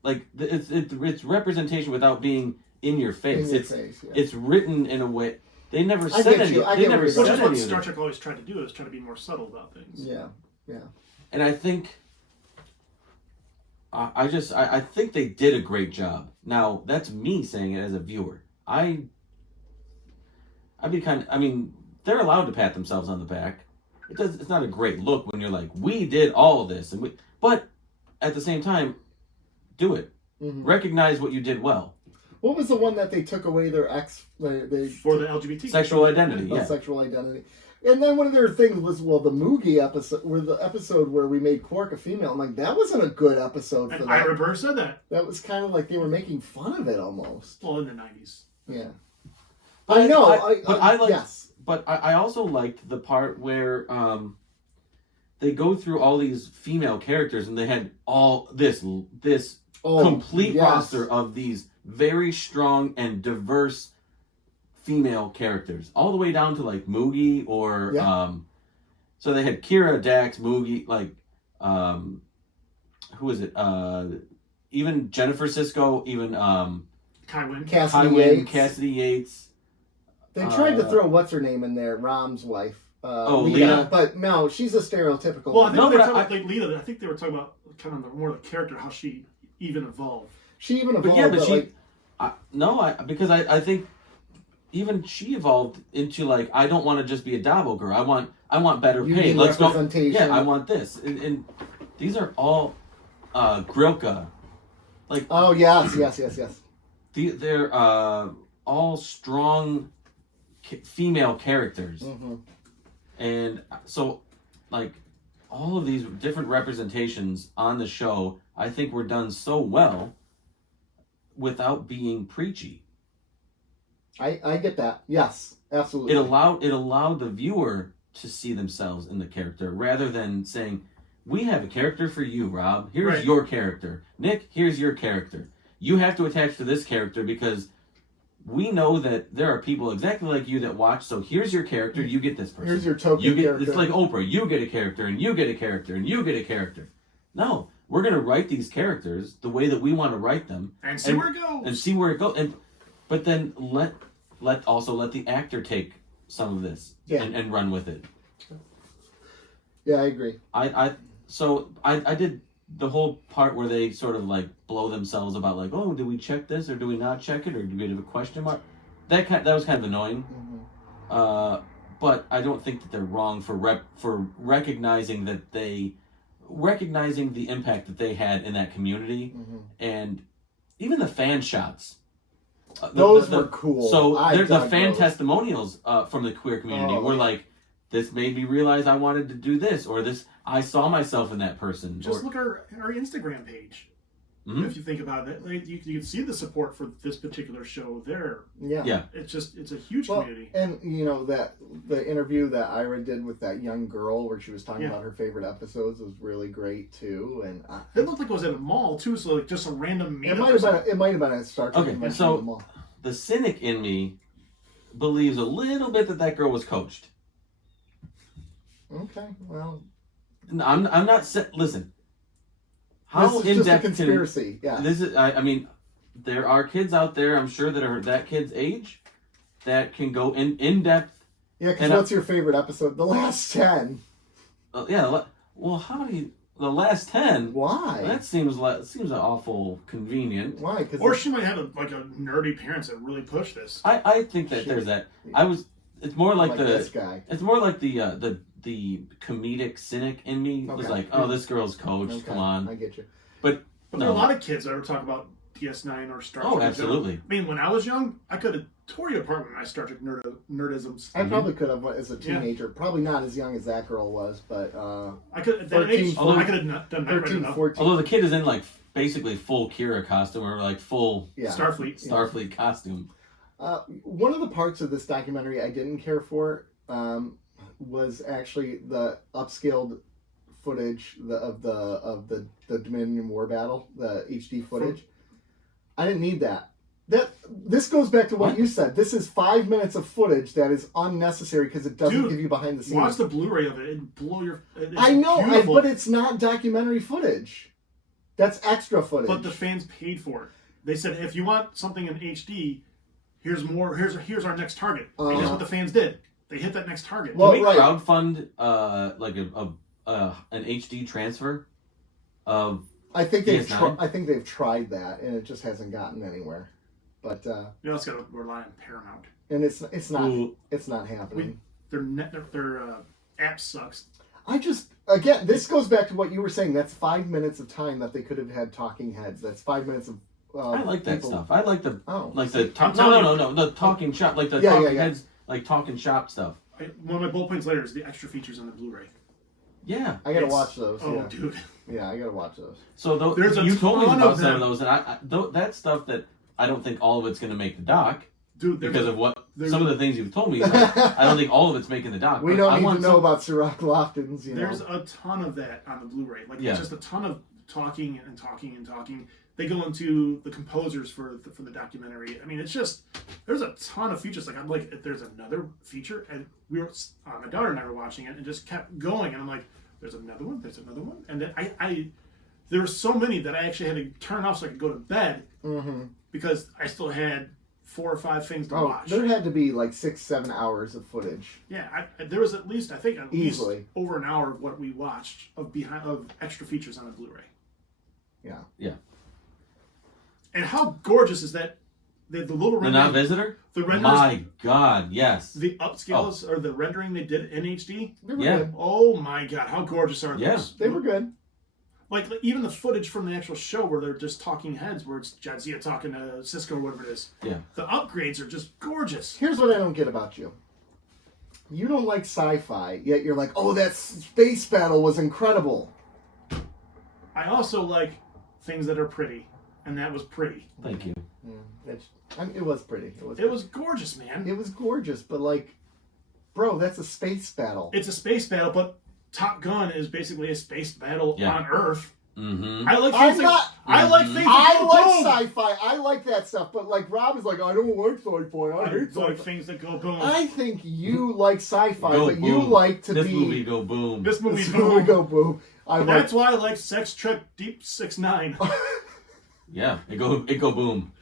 Like it's representation without being in your face. In your face, yeah. It's written in a way they never I said get you. any. I They get never what said you're Which is saying. what any of Star it. Trek always tried to do, is try to be more subtle about things. Yeah. And I think I think they did a great job. Now that's me saying it as a viewer. I'd be they're allowed to pat themselves on the back. It's not a great look when you're like, we did all of this, but at the same time, do it. Mm-hmm. Recognize what you did well. What was the one that they took away their they For the LGBT Sexual identity, yeah. sexual identity? And then one of their things was, the Moogie episode, the episode where we made Quark a female. I'm like, that wasn't a good episode for And that. Ira Burr said that. That was kind of like they were making fun of it almost. Well, in the 90s. Yeah. But I know. I liked, yes. But I also liked the part where they go through all these female characters and they had all this complete yes. roster of these very strong and diverse female characters, all the way down to like Moogie or so they had Kira, Dax, Moogie, like who is it? Even Jennifer Sisko, even Cassidy Yates. They tried to throw what's her name in there, Rom's wife. Lena. But no, she's a stereotypical. Well, I think No, they were but talking about Lena. I think they were talking about kind of more the character, how she even evolved. She even evolved. But yeah, but she. Because I think even she evolved into like, I don't want to just be a Dabo girl. I want better pay. Union Let's go. representation. Yeah, I want this. And these are all Grilka. Like, Oh yes. they're all strong female characters. And so, like, all of these different representations on the show, I think were done so well without being preachy. I get that. Yes, absolutely. It allowed the viewer to see themselves in the character rather than saying, we have a character for you, Rob. Here's your character. Nick, here's your character. You have to attach to this character because we know that there are people exactly like you that watch, so here's your character, you get this person. Here's your token character. It's like Oprah, you get a character, and you get a character, and you get a character. No, we're going to write these characters the way that we want to write them. And see where it goes. And see where it goes. But then let the actor take some of this and run with it. Yeah, I agree. I did the whole part where they sort of like blow themselves about like, oh, do we check this or do we not check it or do we have a question mark? That was kind of annoying. But I don't think that they're wrong for recognizing the impact that they had in that community, and even the fan shots. Those were cool. So there's the fan those. testimonials from the queer community were like, this made me realize I wanted to do this, or this, I saw myself in that person. Just look at our Instagram page. If you think about it, like, you can see the support for this particular show there. Yeah. It's a huge community. And you know that the interview that Ira did with that young girl where she was talking about her favorite episodes was really great too. And it looked like it was at a mall too, so like just a random meetup. It might have been a Star Trek convention at the mall. The cynic in me believes a little bit that girl was coached. Okay, well, I'm not listen. How this is in just a depth conspiracy? This is. I mean, there are kids out there, I'm sure, that are that kid's age that can go in depth. Yeah, because what's your favorite episode? The last 10. Well, how do you? The last 10? Why? That seems awful convenient. Why? Or she might have a nerdy parents that really push this. I think that there's that. It's more like this guy. It's more like the comedic cynic in me was like, oh, this girl's coached. Okay. Come on. I get you. But there are a lot of kids that ever talk about DS9 or Star Trek. Oh, absolutely. I mean, when I was young, I could have tore you apart with my Star Trek nerdisms. I probably could have as a teenager. Probably not as young as that girl was, but I could at that age. I could have done that 13, right 14. Although the kid is in like basically full Kira costume or like full Starfleet costume. One of the parts of this documentary I didn't care for was actually the upscaled footage of the Dominion War battle, the HD footage. I didn't need that. This goes back to what you said. This is 5 minutes of footage that is unnecessary because it doesn't give you behind the scenes. Watch the Blu-ray of it and blow your. I know, but it's not documentary footage. That's extra footage. But the fans paid for it. They said, if you want something in HD, here's more. Here's our next target. And that's what the fans did. They hit that next target. Well, can we crowdfund like an HD transfer of? I think they've tried that, and it just hasn't gotten anywhere. But it's got to rely on Paramount, and it's not happening. Their app sucks. This goes back to what you were saying. That's 5 minutes of time that they could have had talking heads. That's 5 minutes of. I like that stuff. I like the the talking shop, like the talking heads, like talking shop stuff. One of my bullet points later is the extra features on the Blu-ray. Yeah, I gotta watch those. Oh, dude. Yeah, I gotta watch those. So you told me about some of those, and that's stuff that I don't think all of it's gonna make the doc. Dude, because of some of the things you've told me, like, I don't think all of it's making the doc. We don't need to know about Sirach Lofton's. There's a ton of that on the Blu-ray. It's just a ton of talking and talking and talking. They go into the composers for the documentary. I mean, it's just there's a ton of features. Like I'm like, there's another feature, and we were my daughter and I were watching it, and just kept going. And I'm like, there's another one, and then I there were so many that I actually had to turn off so I could go to bed because I still had 4 or 5 things to watch. There had to be like 6-7 hours of footage. Yeah, there was at least least over an hour of what we watched of extra features on the Blu-ray. Yeah. And how gorgeous is that the little The rendering, non-visitor? the renders, My God, yes. the upscales or the rendering they did in HD. They were Yeah. good. Oh my God, how gorgeous are those? Yeah. They were good. Like even the footage from the actual show where they're just talking heads, where it's Jadzia talking to Cisco or whatever it is. Yeah. The upgrades are just gorgeous. Here's what I don't get about you. You don't like sci-fi, yet you're like, oh, that space battle was incredible. I also like things that are pretty, and that was pretty. Thank you. Yeah, it was pretty. It was gorgeous, man. It was gorgeous, but like, bro, that's a space battle. It's a space battle, but Top Gun is basically a space battle on Earth. Mm-hmm. I like I'm things. not- I like things. I that go like boom. sci-fi. I like that stuff. But like Rob is like, I don't like sci-fi. I hate I like sci-fi. things that go boom. I think you like sci-fi, Go but you boom. like to This be. movie go boom. This movie This boom. movie go boom. I like. That's why I like Sex Trek Deep 6'9". Yeah, it go boom.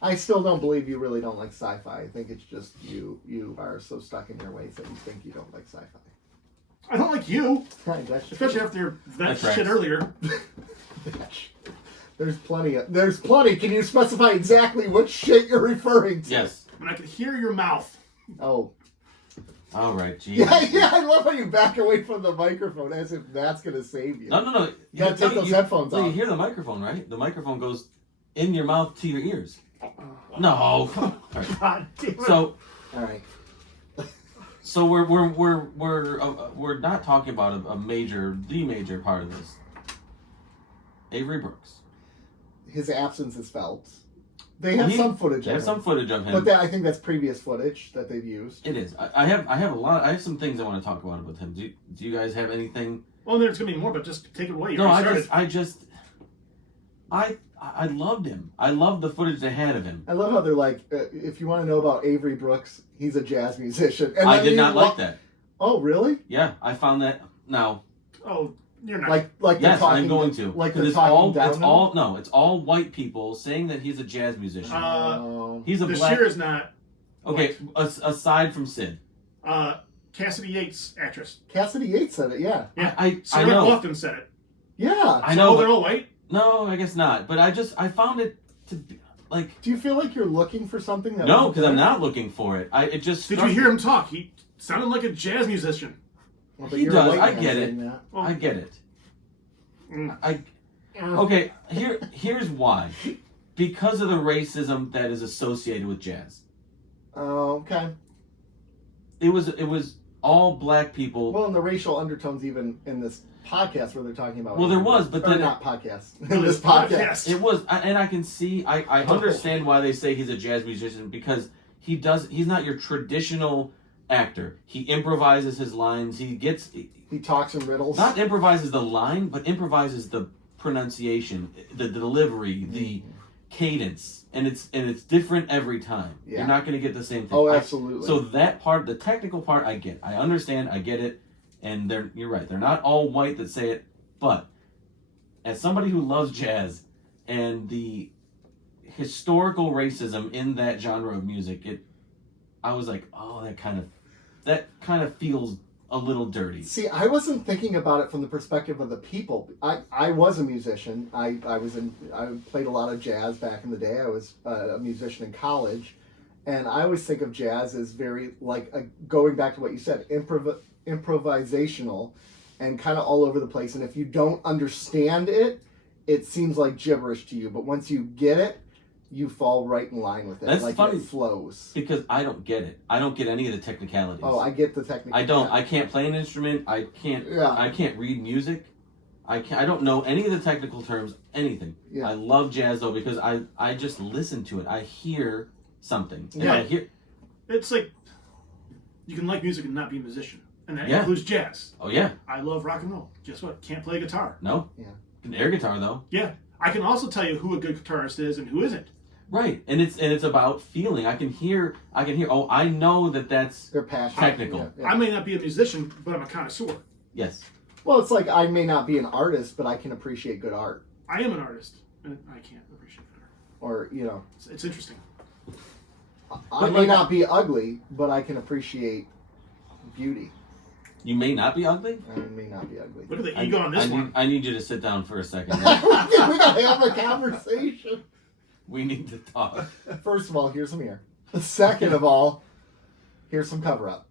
I still don't believe you really don't like sci-fi. I think it's just you are so stuck in your ways that you think you don't like sci-fi. I don't like you, That's just especially after that That shit tracks. earlier. There's plenty. There's plenty. Can you specify exactly what shit you're referring to? Yes. When I could hear your mouth. Oh. All right, geez. Yeah. I love how you back away from the microphone as if that's gonna save you. No. You gotta take those headphones You off. hear the microphone, right? The microphone goes in your mouth to your ears. No. Come on. All right. God damn it. So All right. So we're not talking about the major part of this. Avery Brooks. His absence is felt. They have some footage. They have some footage of him. but I think that's previous footage that they've used. It is. I have a lot. I have some things I want to talk about with him. Do you guys have anything? Well, there's gonna be more, but just take it away. You No, already started. I loved him. I loved the footage they had of him. I love how they're like, if you want to know about Avery Brooks, he's a jazz musician. And I then did you not like that. Oh, really? Yeah, I found that now. Oh, you're not. Like they're Yes, talking, I'm going to. Like 'Cause they're it's talking down. it's all white people saying that he's a jazz musician. He's a this black. year is not. Okay, aside from Sid. Cassidy Yates, actress. Cassidy Yates said it. Yeah. Yeah, I Sarah know. Bluffton said it. Yeah. I know. Oh, they're but- all white. No, I guess not. But I found it to be like. Do you feel like you're looking for something that? No, wasn't because I'm there? not looking for it. It just. Did struck you hear me. him talk? He sounded like a jazz musician. Well, but He you're a does. white I man get it. saying that. Well, I get it. Mm. Okay. Here's why. Because of the racism that is associated with jazz. Oh, okay. It was all black people. Well, and the racial undertones even in this podcast where they're talking about. Well, there was, but or then not podcast. In this podcast. It was, and I can see. I understand why they say he's a jazz musician because he's not your traditional actor. He improvises his lines. He talks in riddles. not improvises the line, but improvises the pronunciation, the delivery, the cadence, and it's different every time. Yeah. You're not going to get the same thing. Oh, absolutely. So that part, the technical part, I get. I understand. I get it. And you're right. They're not all white that say it, but as somebody who loves jazz and the historical racism in that genre of music, I was like, oh, that kind of feels a little dirty. See, I wasn't thinking about it from the perspective of the people. I was a musician. I played a lot of jazz back in the day. I was a musician in college, and I always think of jazz as very like going back to what you said, improvisational, and kind of all over the place. And if you don't understand it, it seems like gibberish to you. But once you get it, you fall right in line with it. That's like funny. It flows. Because I don't get it. I don't get any of the technicalities. Oh, I get the technique. I don't. I can't play an instrument. I can't. Yeah. I can't read music. I don't know any of the technical terms. Anything. Yeah. I love jazz though because I just listen to it. I hear something. And Yeah. I hear. It's like you can like music and not be a musician, and that Yeah. includes jazz. Oh yeah. I love rock and roll. Guess what? Can't play guitar. No. Yeah. An air guitar though. Yeah, I can also tell you who a good guitarist is and who isn't. Right. And it's about feeling. I can hear. Oh, I know that's They're passionate. technical. Yeah, yeah. I may not be a musician, but I'm a connoisseur. Yes. Well, it's like I may not be an artist, but I can appreciate good art. I am an artist, and I can't appreciate that. Or, you know, It's interesting. I may not be ugly, but I can appreciate beauty. You may not be ugly. I may not be ugly. Look at the ego on this one. I need you to sit down for a second. We gotta have a conversation. We need to talk. First of all, here's some ear. Second of all, here's some cover up.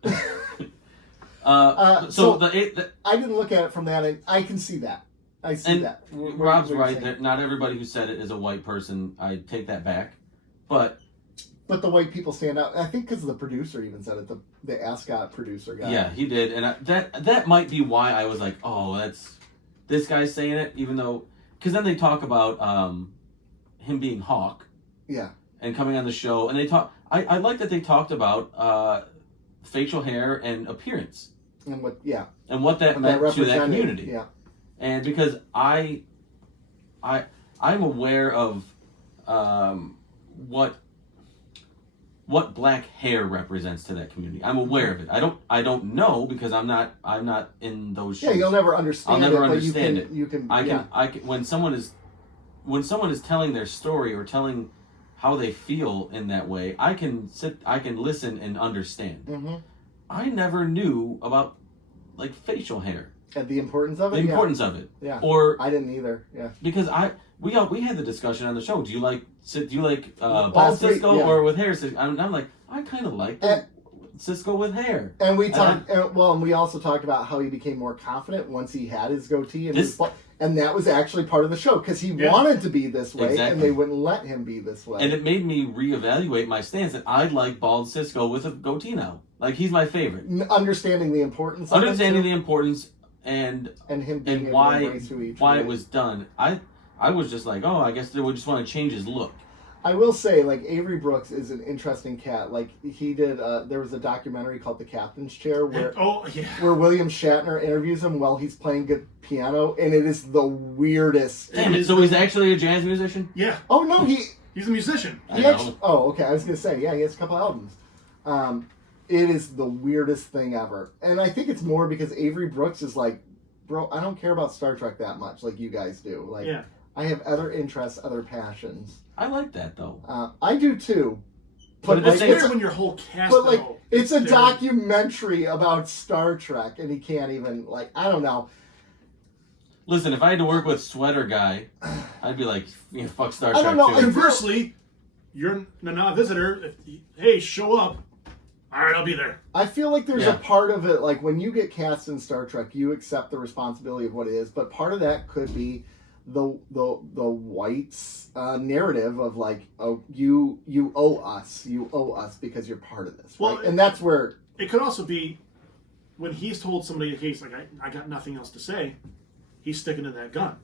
So I didn't look at it from that. I can see that. I see that. Rob's right. That not everybody who said it is a white person. I take that back. But the white people stand out. I think because the producer even said it. The Ascot producer guy. Yeah, he did, and that might be why I was like, oh, that's this guy's saying it, even though because then they talk about him being Hawk. Yeah. And coming on the show, and they talk. I like that they talked about facial hair and appearance. And what that meant to that community. Yeah. And because I'm aware of what black hair represents to that community. I'm aware of it. I don't know because I'm not in those shoes. Yeah, you'll never understand. I'll never it, understand but you can. I can when someone is telling their story or telling how they feel in that way, I can listen and understand. Mm-hmm. I never knew about like facial hair. And the importance of it? The importance of it. Yeah. Or I didn't either. Yeah. Because we had the discussion on the show. Do you like bald Cisco or with hair? I'm like, I kind of like Cisco with hair. And we talked. And we also talked about how he became more confident once he had his goatee and that was actually part of the show because he wanted to be this way, and they wouldn't let him be this way. And it made me reevaluate my stance that I like bald Cisco with a goatee now. Like he's my favorite. Understanding the importance. Understanding the importance and him being why it was done. I was just like, oh, I guess they would just want to change his look. I will say, like, Avery Brooks is an interesting cat. Like, he did, there was a documentary called The Captain's Chair where William Shatner interviews him while he's playing good piano, and it is the weirdest. Damn it, so he's actually a jazz musician? Yeah. Oh, no, he's a musician. Okay, I was going to say, yeah, he has a couple albums. It is the weirdest thing ever. And I think it's more because Avery Brooks is like, bro, I don't care about Star Trek that much like you guys do. Like, I have other interests, other passions. I like that, though. I do, too. But it's weird when your whole cast, it's a documentary about Star Trek, and he can't even, like, I don't know. Listen, if I had to work with Sweater Guy, I'd be like, fuck Star I Trek, don't know. too. Conversely, you're a visitor. Hey, show up. All right, I'll be there. I feel like there's a part of it, like, when you get cast in Star Trek, you accept the responsibility of what it is, but part of that could be the whites narrative of like, oh, you owe us because you're part of this, right? And that's where it could also be when he's told somebody, hey, like I got nothing else to say, he's sticking to that gun.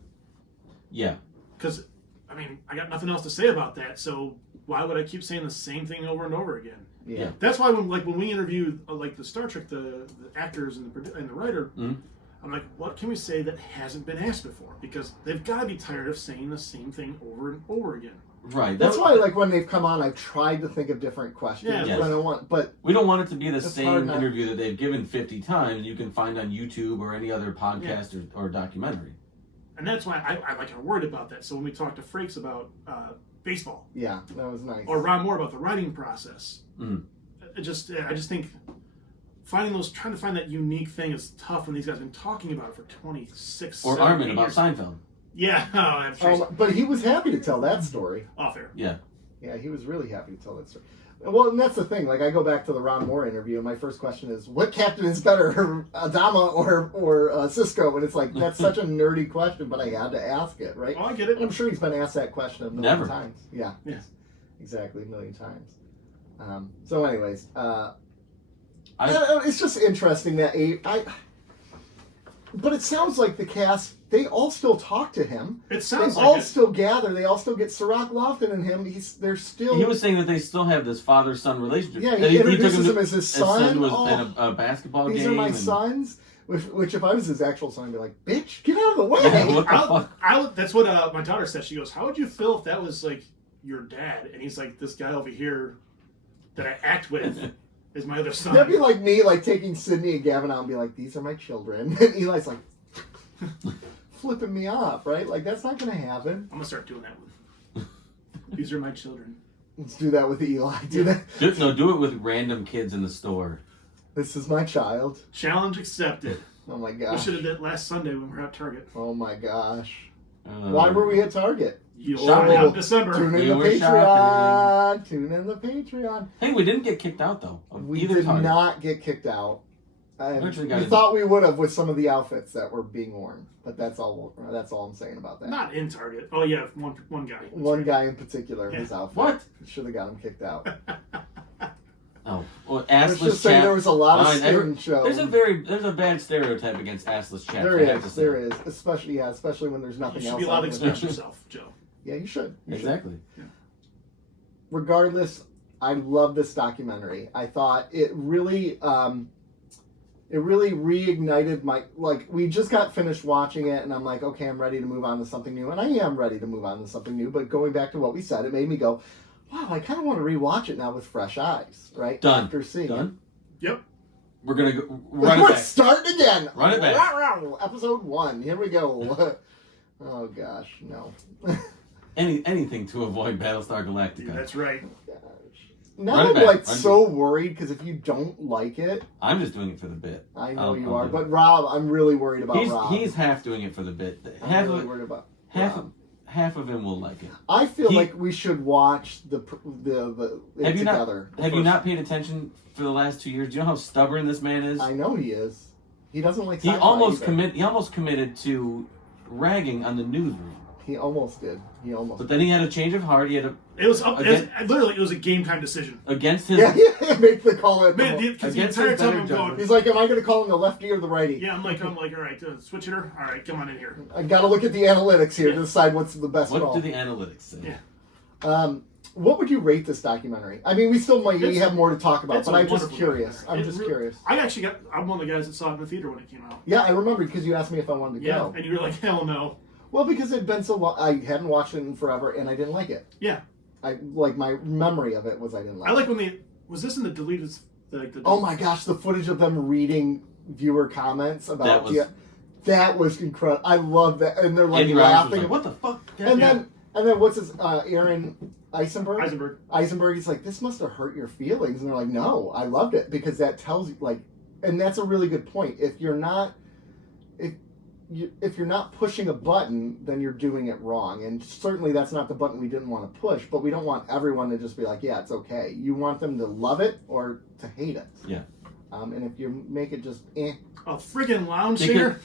Yeah, because I got nothing else to say about that, so why would I keep saying the same thing over and over again? Yeah, that's why when we interview like the Star Trek the actors and the writer. Mm-hmm. I'm like, what can we say that hasn't been asked before? Because they've got to be tired of saying the same thing over and over again. Right. That's why, like, when they've come on, I've tried to think of different questions. Yeah. Yes. We don't want it to be the same interview that they've given 50 times you can find on YouTube or any other podcast or documentary. And that's why I like are worried about that. So when we talk to Frakes about baseball. Yeah, that was nice. Or Ron Moore about the writing process. Mm. I just think trying to find that unique thing is tough when these guys have been talking about it for 26 or Armin about Seinfeld. Yeah, I'm sure. But he was happy to tell that story. Off air. Yeah. Yeah, he was really happy to tell that story. Well, and that's the thing. Like, I go back to the Ron Moore interview, and my first question is, what captain is better, Adama or Cisco? And it's like, that's such a nerdy question, but I had to ask it, right? Oh, I get it. And I'm sure he's been asked that question a million times. Yeah. Yes. Exactly, a million times. So anyways, it's just interesting that but it sounds like the cast, they all still talk to him. It sounds they all still gather. They all still get Sirach Lofton and him. They're still. He was saying that they still have this father-son relationship. Yeah, he introduces him as his son. In a basketball game. These are my sons. Which if I was his actual son, I'd be like, bitch, get out of the way. Yeah, that's what my daughter said. She goes, how would you feel if that was like your dad? And he's like, this guy over here that I act with is my other son. That'd be like me, like taking Sydney and Gavin out and be like, these are my children. And Eli's like, flipping me off, right? Like, that's not going to happen. I'm going to start doing that one. These are my children. Let's do that with Eli. Do it with random kids in the store. This is my child. Challenge accepted. Oh my gosh. We should have did it last Sunday when we were at Target. Oh my gosh. Why were we at Target? You'll Shopping. find out in December. Tune in We the were Patreon. shopping. Tune in the Patreon. Hey, we didn't get kicked out though. Of We either did Target. not get kicked out. And Actually we got it. thought we would have with some of the outfits that were being worn, but that's all. That's all I'm saying about that. Not in Target. Oh yeah, one guy. One guy in particular, Yeah. his outfit. What? Should have got him kicked out. Oh, well, Let's assless just say chap. there was a lot of Fine, skin shown. There's a bad stereotype against assless chaps. There I have to is, say. there is, especially when there's You nothing should else. be allowed on to the express menu. yourself, Joe. Yeah, you should. You should. Exactly. Regardless, I love this documentary. I thought it really reignited my, like, we just got finished watching it and I'm like, okay, I'm ready to move on to something new. And I am ready to move on to something new, but going back to what we said, it made me go, wow, I kind of want to rewatch it now with fresh eyes, right? Done. After seeing Done. Yep. We're gonna go, run it We're back. starting again. Run it back. Episode 1. Here we go. Oh gosh, no. Anything to avoid Battlestar Galactica. That's right. Now Run it I'm back. like Run it so worried because if you don't like it, I'm just doing it for the bit. I know I'll you do are. it. But Rob, I'm really worried about Rob. He's half doing it for the bit. I'm Half really of worried about half Rob. of him will like it. I feel He- like we should watch the Have you together. not? Have you not paid attention for the last 2 years? Do you know how stubborn this man is? I know he is. He doesn't like. He sci-fi almost either. He almost committed to ragging on the Newsroom, He almost did. He almost. but then he had a change of heart. He had It was up. Again- Literally, it was a game time decision. against his. Yeah, make the call at the Man, moment. because the Against entire his time better I'm going, judgment. He's like, am I going to call him the lefty or the righty? yeah, I'm like, all right, switch hitter. All right, come on in here. I got to look at the analytics here Yeah. to decide what's the best What call. do the analytics say? Yeah. What would you rate this documentary? I mean, we still might It's- have more to talk about, it's but a I'm just wonderful curious. documentary. I'm just curious. I'm one of the guys that saw it in the theater when it came out. Yeah, I remember because you asked me if I wanted to Yeah, go. and you were like, hell no. Well, because it'd been so long, I hadn't watched it in forever, and I didn't like it. Yeah, I like my memory of it was I didn't like. I it. like when was this in the deleted the Oh my gosh, the footage of them reading viewer comments about that was incredible. I love that, and they're like Andy Rogers was laughing. like, what the fuck? and then what's his Aaron Eisenberg? Eisenberg. He's like, this must have hurt your feelings, and they're like, no, I loved it because that tells you like, and that's a really good point. If you're not pushing a button, then you're doing it wrong. And certainly that's not the button we didn't want to push, but we don't want everyone to just be like, yeah, it's okay. You want them to love it or to hate it. Yeah. And if you make it just A friggin' lounge singer.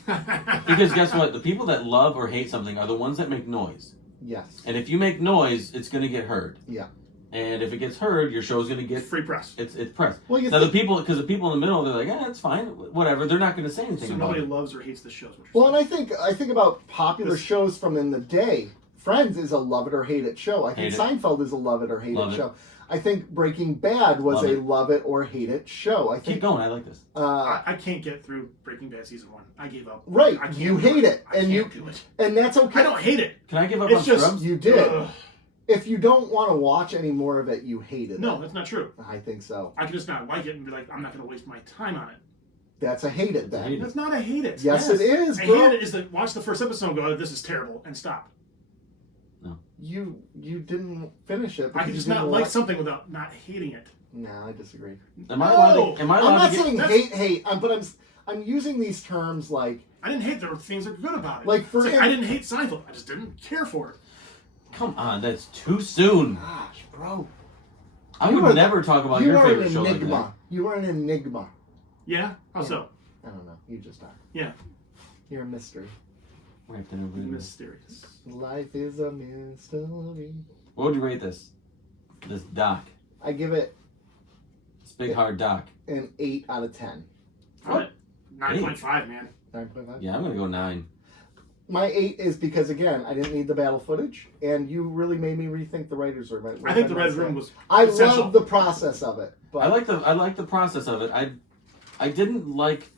Because guess what? The people that love or hate something are the ones that make noise. yes. And if you make noise, it's going to get heard. Yeah. And if it gets heard, your show's going to get Free press. It's press. Well, you Now think, the people in the middle, they're like, it's fine, whatever. They're not going to say anything So about nobody it. loves or hates the shows. What you're well, and saying. I think about popular This- shows from in the day. Friends is a love it or hate it show. I think Hate it. Seinfeld is a love it or hate Love it it. show. I think Breaking Bad was Love a it. love it or hate it show. I Keep think going. I like this. I can't get through Breaking Bad season 1. I gave up. Right, I can't you do hate it, I and can't do it. and that's okay. I don't hate it. Can I give up It's on just- Scrubs? You did. Ugh. If you don't want to watch any more of it, you hated No, it. that's not true. I think so. I can just not like it and be like, I'm not going to waste my time on it. That's a hate it It's a then. hate it. That's not a hate it. Yes, it is, I bro. hated it is to watch the first episode and go, this is terrible, and stop. You didn't finish it. I because can just you not didn't like something without not hating it. No, I disagree. Am I allowed No! to? Am I I'm allowed not to get? saying that's- hate, but I'm using these terms like I didn't hate the things that are good about it. Like, for It's him- I didn't hate Seinfeld. I just didn't care for it. Come on, that's too soon. gosh, bro. I You would are- never talk about You your are favorite an show like enigma. that. You are an enigma. Yeah? How Yeah. so? I don't know. You just are. Yeah. You're a mystery. Right, then everybody- Mysterious. Life is a mystery. What would you rate this? This doc. I give it This big hard doc. an 8 out of 10. I'm at 9.5, man. 9.5? Yeah, I'm gonna go 9. My 8 is because, again, I didn't need the battle footage, and you really made me rethink the writer's room. I think the Red Room was I essential. love the process of it. But I like the process of it. I didn't like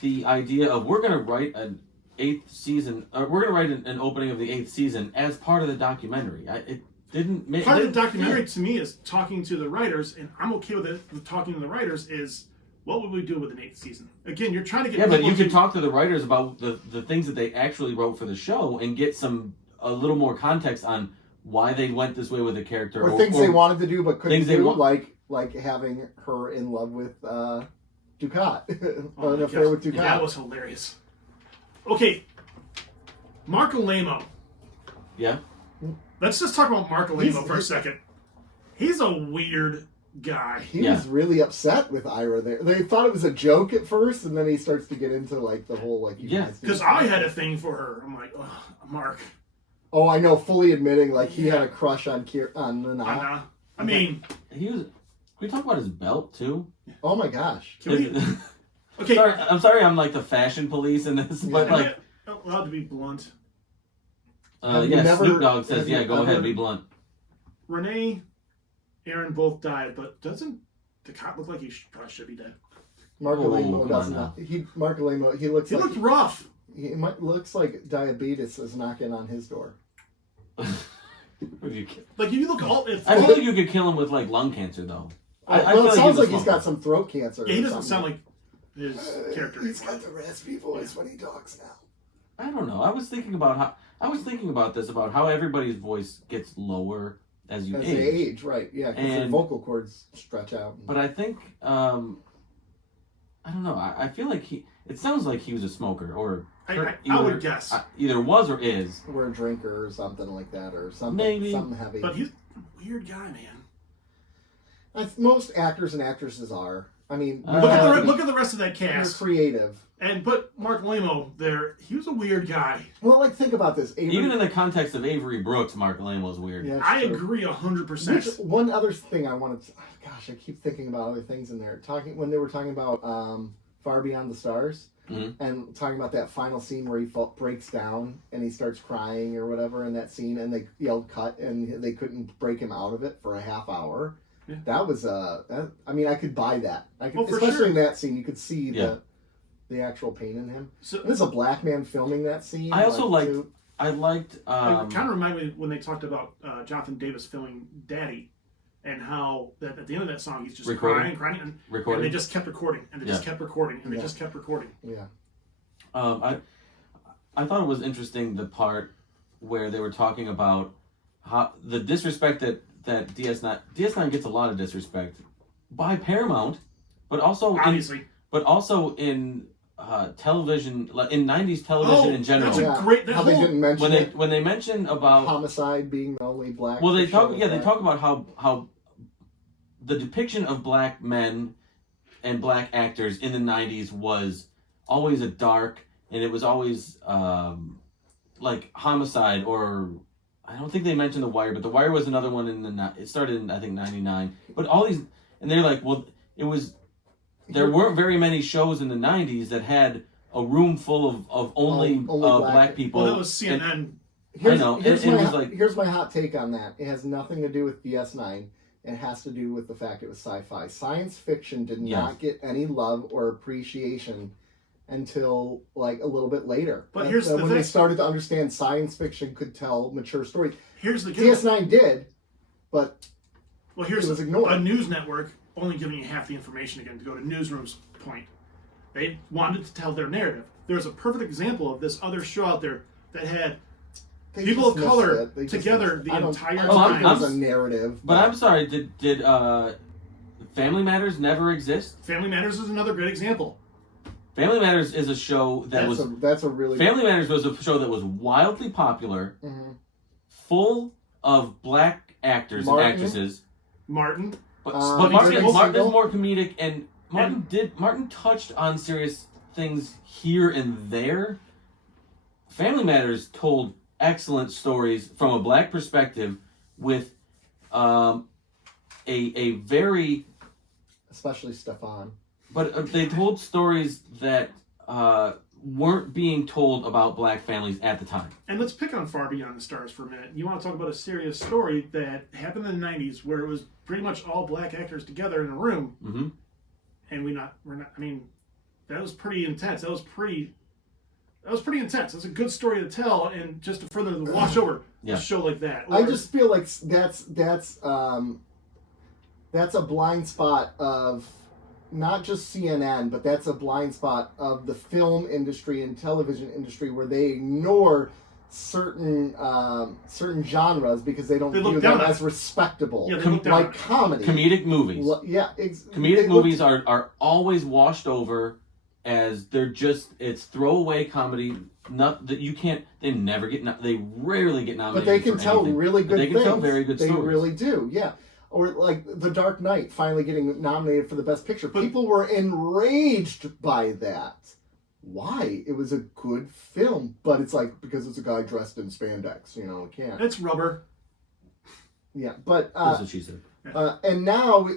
the idea of we're gonna write an 8th season. We're gonna write an opening of the 8th season as part of the documentary. It didn't make Part of the documentary to me is talking to the writers, and I'm okay with it. With talking to the writers is what would we do with an 8th season? Again, you're trying to get Yeah, but people you to- could talk to the writers about the things that they actually wrote for the show and get a little more context on why they went this way with the character, or things they wanted to do but couldn't things they do, want- like having her in love with Ducat, Oh an my affair gosh, with Ducat. That was hilarious. Okay, Marco Lamo. Yeah. Let's just talk about Mark Alemo for a second. He's a weird guy. He was really upset with Ira there. They thought it was a joke at first, and then he starts to get into like the whole like. Because I had a thing for her. I'm like, oh, Mark. Oh, I know. Fully admitting like he had a crush on Nana. I mean, he was. Can we talk about his belt too? Oh my gosh. Okay. I'm sorry. I'm like the fashion police in this, but like. Allowed to be blunt. Snoop Dogg says, go ahead, be blunt. Renee, Aaron both died, but doesn't the cop look like he probably should be dead? Mark Alemo doesn't. Mark Alemo, he looked rough. He looks like diabetes is knocking on his door. Like you look all. I feel like you could kill him with like lung cancer though. It sounds like he's got some throat cancer. Yeah, he doesn't sound like his character. He's got the raspy voice when he talks now. I don't know. I was thinking about how everybody's voice gets lower as you age. Right? Yeah, because their vocal cords stretch out. But I think I don't know. I feel like it sounds like he was a smoker, or I would guess either was or is, or a drinker or something like that, or something maybe something heavy. But he's a weird guy, man. Most actors and actresses are. I mean, look at the rest of that cast. They're creative. But Mark Alemo there, he was a weird guy. Well, like think about this. Even in the context of Avery Brooks, Mark Alemo's weird. Yeah, I agree 100%. One other thing I wanted to, I keep thinking about other things in there. When they were talking about Far Beyond the Stars, and talking about that final scene where he breaks down and he starts crying or whatever in that scene, and they yelled cut and they couldn't break him out of it for a half hour. Yeah. That was I mean, I could buy that. Especially in that scene, you could see the actual pain in him. So, and there's a black man filming that scene. I also liked. It kind of reminded me when they talked about Jonathan Davis filming Daddy, and how that at the end of that song he's just crying, and they just kept recording, and they just kept recording, and they just kept recording. Yeah. I thought it was interesting the part where they were talking about how the disrespect that DS9 gets a lot of disrespect by Paramount, but also obviously, in television, in 90s television in general. That's a great. How they didn't mention when they mention about Homicide being the only black. Well, they talk about how the depiction of black men and black actors in the 90s was always a dark, and it was always like Homicide, or I don't think they mentioned The Wire, but The Wire was another one it started in I think 99. But all these, and they're like, well, there weren't very many shows in the 90s that had a room full of only black people. Well, that was CNN. Here's my hot take on that. It has nothing to do with DS9. It has to do with the fact it was sci-fi. Science fiction did not get any love or appreciation until like a little bit later. But here's the thing. When they started to understand science fiction could tell mature stories. Here's the DS9 did, but it was ignored. A news network only giving you half the information again to go to Newsroom's point. They wanted to tell their narrative. There's a perfect example of this other show out there that had people of color together the entire time. It was a narrative. But I'm sorry, did Family Matters never exist? Family Matters is another great example. Family Matters is a show Family Matters was a show that was wildly popular, full of black actors and actresses. Martin. But Martin is more comedic, and Martin touched on serious things here and there. Family Matters told excellent stories from a black perspective with a very... Especially Stefan. But they told stories that weren't being told about black families at the time. And let's pick on Far Beyond the Stars for a minute. You want to talk about a serious story that happened in the 90s where it was pretty much all black actors together in a room. Mm-hmm. And I mean, that was pretty intense. That was pretty intense. That's a good story to tell, and just to further the wash over a show like that. I just feel like that's a blind spot of not just CNN, but that's a blind spot of the film industry and television industry where they ignore certain genres because they don't view them as respectable. Yeah, like comedy, comedic movies. Comedic movies are always washed over as it's throwaway comedy. Not that you can't. They rarely get nominated. But they can tell anything. really good things. They can tell very good stories. They really do, yeah. Or like The Dark Knight finally getting nominated for the Best Picture. People were enraged by that. Why? It was a good film, but it's like because it's a guy dressed in spandex, it can't. It's rubber. Yeah, but That's what she said. and now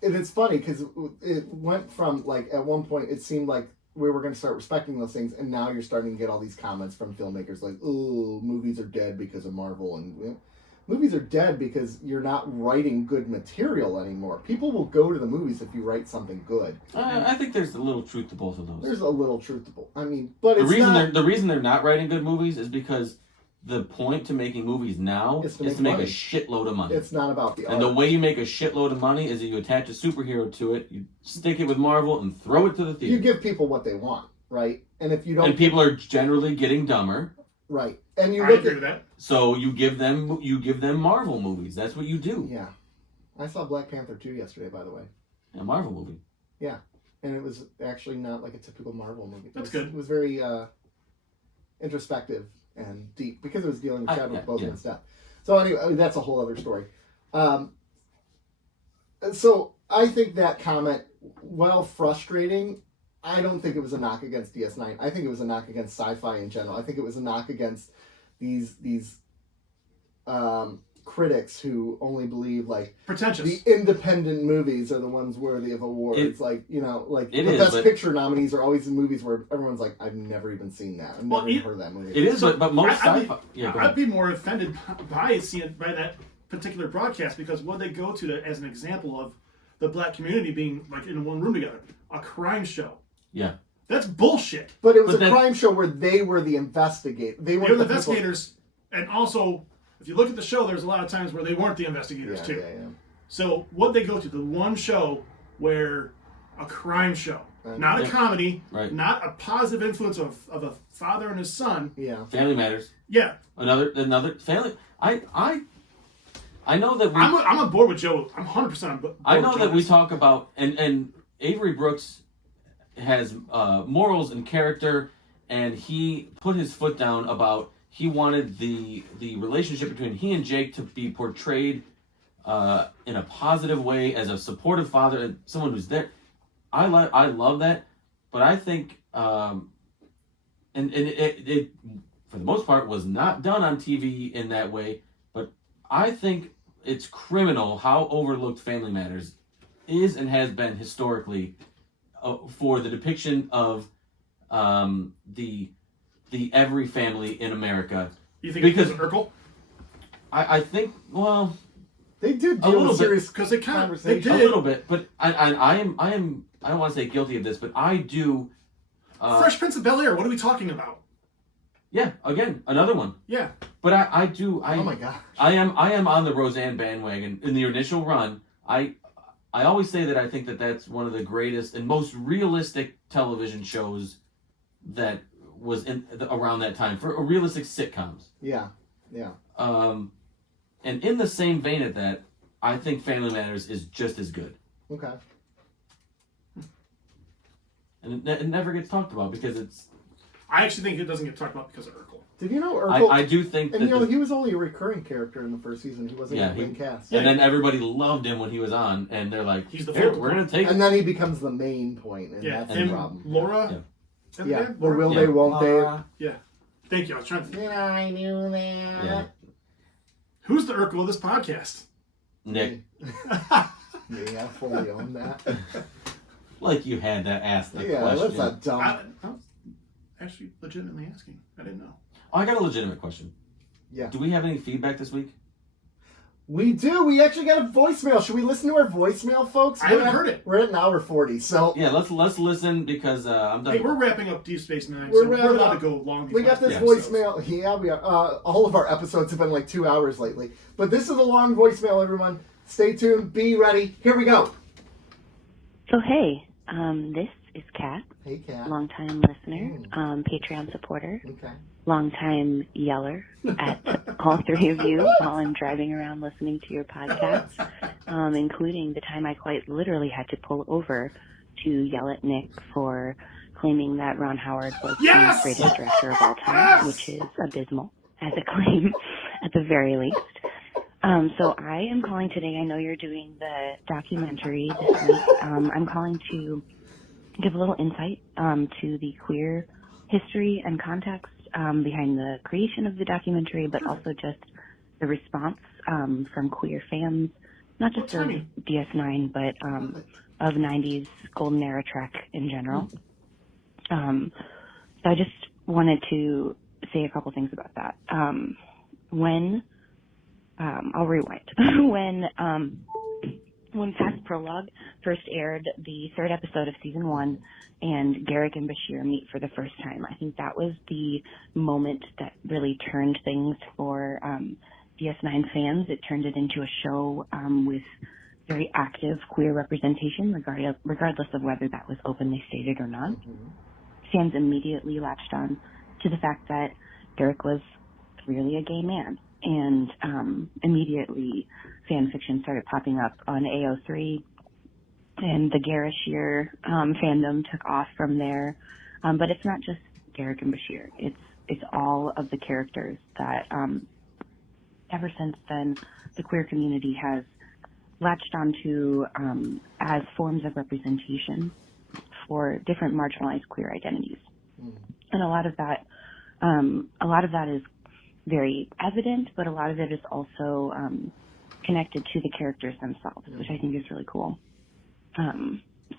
it's funny because it went from like at one point it seemed like we were going to start respecting those things, and now you're starting to get all these comments from filmmakers like, "Oh, movies are dead because of Marvel," and movies are dead because you're not writing good material anymore. People will go to the movies if you write something good. I think there's a little truth to both of those. There's a little truth to both. I mean, but the reason they're not writing good movies is because the point to making movies now is to make a shitload of money. It's not about the art. And the way you make a shitload of money is that you attach a superhero to it, you stick it with Marvel, and throw it to the theater. You give people what they want, right? And if you don't, and people are generally getting dumber, right? And you I look agree at with that. so you give them Marvel movies. That's what you do. Yeah, I saw Black Panther 2 yesterday, by the way. A Marvel movie. Yeah, and it was actually not like a typical Marvel movie. That's good. It was very introspective and deep because it was dealing with Chadwick Boseman's death. So anyway, that's a whole other story. So I think that comment, while frustrating, I don't think it was a knock against DS9. I think it was a knock against sci-fi in general. I think it was a knock against these critics who only believe like Pretentious. the independent movies are the ones worthy of awards. The Best Picture nominees are always in movies where everyone's like, I've never even seen that. I've never even heard of that movie. It is, but most sci-fi. I'd be more offended by that particular broadcast because what they go to as an example of the black community being like in one room together, a crime show. Yeah. That's bullshit. But it was a crime show where they were the investigators. They were the investigators, and also, if you look at the show, there's a lot of times where they weren't the investigators too. Yeah. So what they go to, the one show where a crime show, not a comedy, not a positive influence of a father and his son. Yeah. Family Matters. Yeah. Another family. I know that I'm on board with Joe. I'm 100% on board. I know that we talk about and Avery Brooks has morals and character, and he put his foot down about he wanted the relationship between he and Jake to be portrayed in a positive way as a supportive father and someone who's there. I love that, but I think it for the most part was not done on TV in that way. But I think it's criminal how overlooked Family Matters is and has been historically for the depiction of the every family in America. You think because Urkel? I think they did a little with serious because they conversation. A little bit, but I am I don't want to say guilty of this, but I do. Fresh Prince of Bel-Air. What are we talking about? Yeah, again, another one. Yeah, but I do. Oh my gosh. I am on the Roseanne bandwagon in the initial run. I always say that I think that that's one of the greatest and most realistic television shows that was around that time for realistic sitcoms. Yeah. And in the same vein of that, I think Family Matters is just as good. Okay. And it never gets talked about because it's... I actually think it doesn't get talked about because of Urkel. Did you know Urkel... I do think and he was only a recurring character in the first season. He wasn't in the main cast. And then everybody loved him when he was on, and they're like, he's the we're going to take And then he becomes the main point, and that's the problem. Laura... Yeah. Or will they, won't they? Yeah. Thank you. I was trying to... Yeah, I knew that. Yeah. Who's the Urkel of this podcast? Nick. Yeah, I fully own that. Like you had to ask the question. Yeah, that's not dumb. I was actually legitimately asking. I didn't know. Oh, I got a legitimate question. Yeah. Do we have any feedback this week? We do. We actually got a voicemail. Should we listen to our voicemail, folks? I haven't heard it. We're at an hour 40, so... Yeah, let's listen because I'm done. Hey, we're wrapping up Deep Space Nine, so we're allowed to go long. We got this voicemail. Yeah, we are. All of our episodes have been like 2 hours lately. But this is a long voicemail, everyone. Stay tuned. Be ready. Here we go. So, hey, this is Kat. Hey, Kat. Longtime listener, Patreon supporter. Okay. Longtime yeller at all three of you while I'm driving around listening to your podcasts, including the time I quite literally had to pull over to yell at Nick for claiming that Ron Howard was Yes! the greatest director of all time, Yes! which is abysmal as a claim at the very least. So I am calling today. I know you're doing the documentary this week. I'm calling to give a little insight to the queer history and context behind the creation of the documentary, but also just the response from queer fans, not just of DS9, but of 90s Golden Era Trek in general. So I just wanted to say a couple things about that. I'll rewind. When Past Prologue first aired, the third episode of season 1, and Garrick and Bashir meet for the first time, I think that was the moment that really turned things for DS9 fans. It turned it into a show with very active queer representation, regardless of whether that was openly stated or not. Fans immediately latched on to the fact that Garrick was clearly a gay man. And immediately fan fiction started popping up on AO3, and the Garashir fandom took off from there. But it's not just Garrick and Bashir. It's all of the characters that ever since then the queer community has latched onto as forms of representation for different marginalized queer identities. And a lot of that is very evident, but a lot of it is also connected to the characters themselves, which I think is really cool.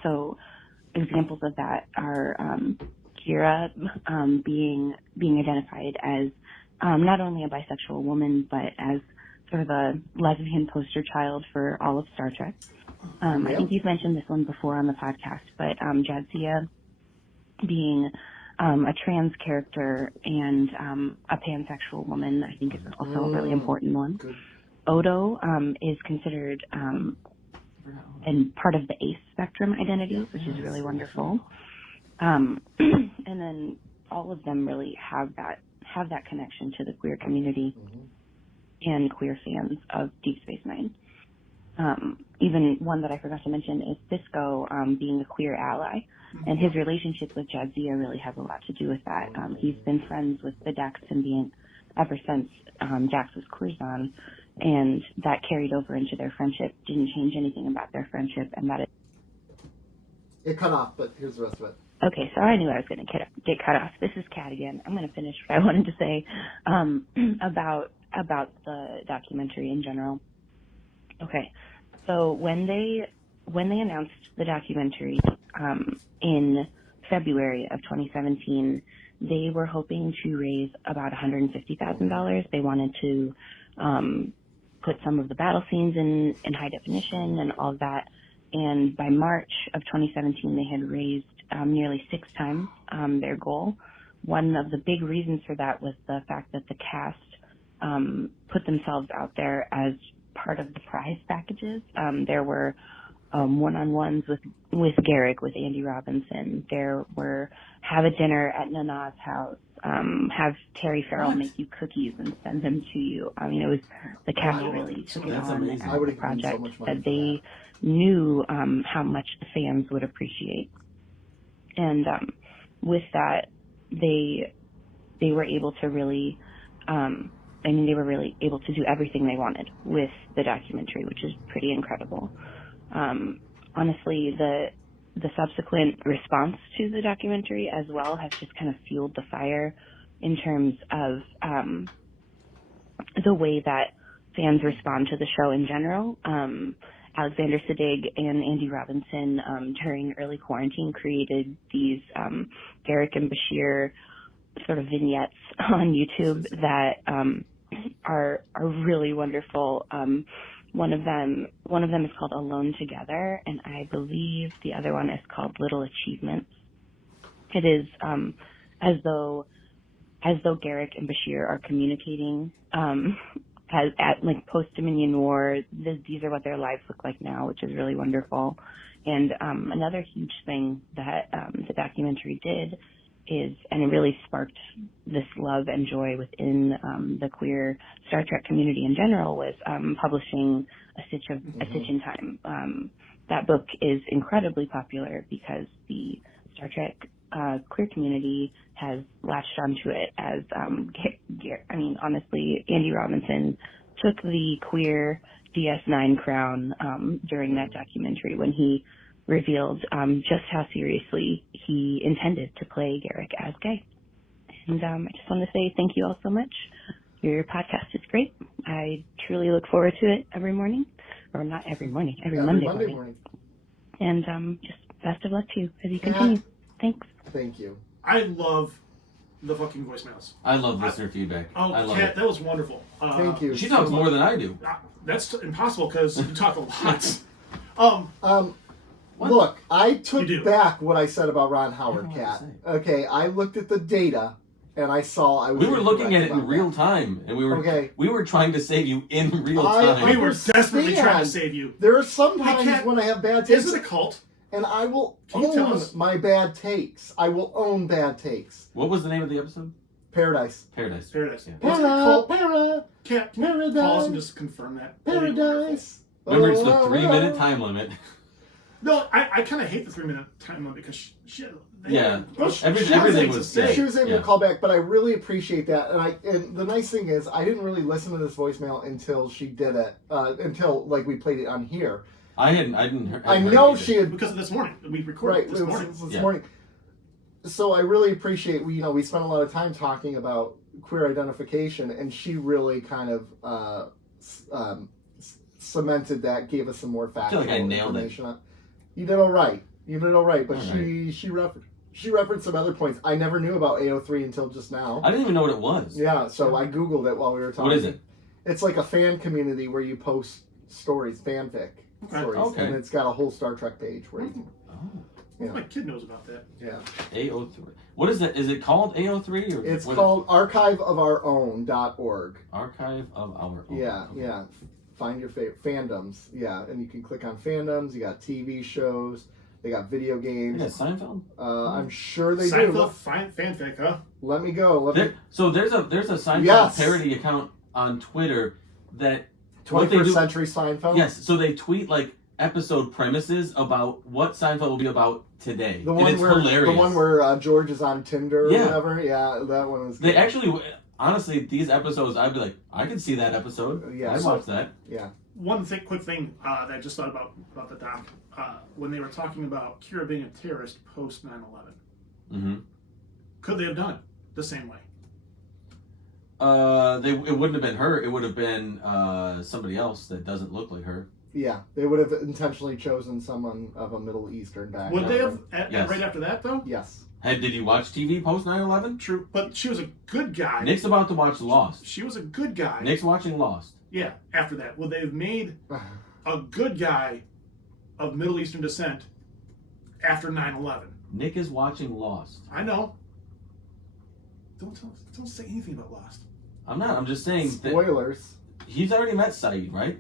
So examples of that are Kira being identified as not only a bisexual woman, but as sort of a lesbian poster child for all of Star Trek. I think you've mentioned this one before on the podcast, but Jadzia being a trans character and a pansexual woman, I think is also a really important one. Good. Odo is considered and part of the ace spectrum identities, which is really wonderful. And then all of them really have that connection to the queer community and queer fans of Deep Space Nine. Even one that I forgot to mention is Cisco being a queer ally, and his relationship with Jadzia really has a lot to do with that. He's been friends with the Dax symbiont ever since Dax was Curzon, and that carried over into their friendship. Didn't change anything about their friendship, and that It cut off, but here's the rest of it. Okay, so I knew I was going to get cut off. This is Kat again. I'm going to finish what I wanted to say about the documentary in general. Okay, so when they announced the documentary in February of 2017, they were hoping to raise about $150,000. They wanted to put some of the battle scenes in high definition and all of that. And by March of 2017, they had raised nearly 6 times their goal. One of the big reasons for that was the fact that the cast put themselves out there as part of the prize packages. There were one-on-ones with Garrick, with Andy Robinson. There were have a dinner at Nana's house, have Terry Farrell make you cookies and send them to you. I mean, it was the cast really took it on as a project that they knew how much the fans would appreciate. And with that, they were able to really, they were really able to do everything they wanted with the documentary, which is pretty incredible. Honestly, the subsequent response to the documentary as well has just kind of fueled the fire in terms of the way that fans respond to the show in general. Alexander Siddig and Andy Robinson during early quarantine created these Garrick and Bashir sort of vignettes on YouTube that are really wonderful. One of them is called Alone Together, and I believe the other one is called Little Achievements. It is as though Garrick and Bashir are communicating at like post-Dominion War. These are what their lives look like now, which is really wonderful. And another huge thing that the documentary did is, and it really sparked this love and joy within the queer Star Trek community in general, was publishing A Stitch in Time. that book is incredibly popular because the Star Trek queer community has latched onto it as, honestly, Andy Robinson took the queer DS9 crown during that documentary when he revealed just how seriously he intended to play Garrick as gay. And I just want to say thank you all so much. Your podcast is great. I truly look forward to it every morning. Or not every morning, every Monday morning. And just best of luck to you as you continue. Thanks. Thank you. I love the fucking voicemails. I love listener feedback. Oh, I love Kat, it. that was wonderful. Thank you. She talks more than I do. That's impossible because you talk a lot. Look, I took You do. back what I said about Ron Howard, I don't know what Kat. to Okay, I looked at the data, and I saw I was. We were looking at it in incorrect real about time, and Okay. we were trying to save you in real I time. We were desperately trying to understand. save you. that. There are some I times can't- when I have bad takes, Is it a cult? and I will Can you tell own us? my bad takes. I will own bad takes. What was the name of the episode? Paradise. Paradise. Paradise. Yeah. Is it a cult? Paradise. Kat, can you call us and just confirm that? That'd be wonderful. Paradise. Remember, it's the Oh, 3-minute time limit. No, I kind of hate the 3-minute time limit because Yeah. She Everything was was she said. was able Yeah. to call back, but I really appreciate that. And the nice thing is, I didn't really listen to this voicemail until she did it. Until we played it on here. I didn't hear I know she had because of this morning. We recorded right this it was morning. this Yeah. morning. So I really appreciate we spent a lot of time talking about queer identification, and she really kind of cemented that, gave us some more factual like I nailed it. information. You did all right. But All she referenced some other points. I never knew about AO3 until just now. I didn't even know what it was. Yeah, so I Googled it while we were talking. What is it? It's like a fan community where you post stories, fanfic stories, Okay. and it's got a whole Star Trek page where you can. Oh, My kid knows about that. Yeah. AO3. What is that? Is it called AO3? Or It's what- called archiveofourown.org. Archive of Our Own. Yeah, Okay. yeah. Find your favorite fandoms. Yeah, and you can click on fandoms. You got TV shows. They got video games. Yeah, Seinfeld. I'm sure they Seinfeld do. fanfic, huh? Let me go. So there's a Seinfeld Yes. parody account on Twitter that what they 21st do. Century Seinfeld. Yes, so they tweet episode premises about what Seinfeld will be about today. The and one it's where hilarious. the one where George is on Tinder or Yeah. whatever. Yeah, that one was. They good. actually, honestly, these episodes, I'd be like, I could see that episode. Yeah. I'd watch that. Yeah. One quick thing that I just thought about the doc when they were talking about Kira being a terrorist post 9/11. Mm-hmm. Could they have done it the same way? It wouldn't have been her. It would have been somebody else that doesn't look like her. Yeah, they would have intentionally chosen someone of a Middle Eastern background. Would they have Yes. right after that though? Yes. Hey, did you watch TV post 9/11? True, but she was a good guy. Nick's about to watch Lost. She was a good guy. Nick's watching Lost. Yeah. After that, would they have made a good guy of Middle Eastern descent after 9/11? Nick is watching Lost. I know. Don't say anything about Lost. I'm not. I'm just saying that Spoilers. he's already met Saeed, right?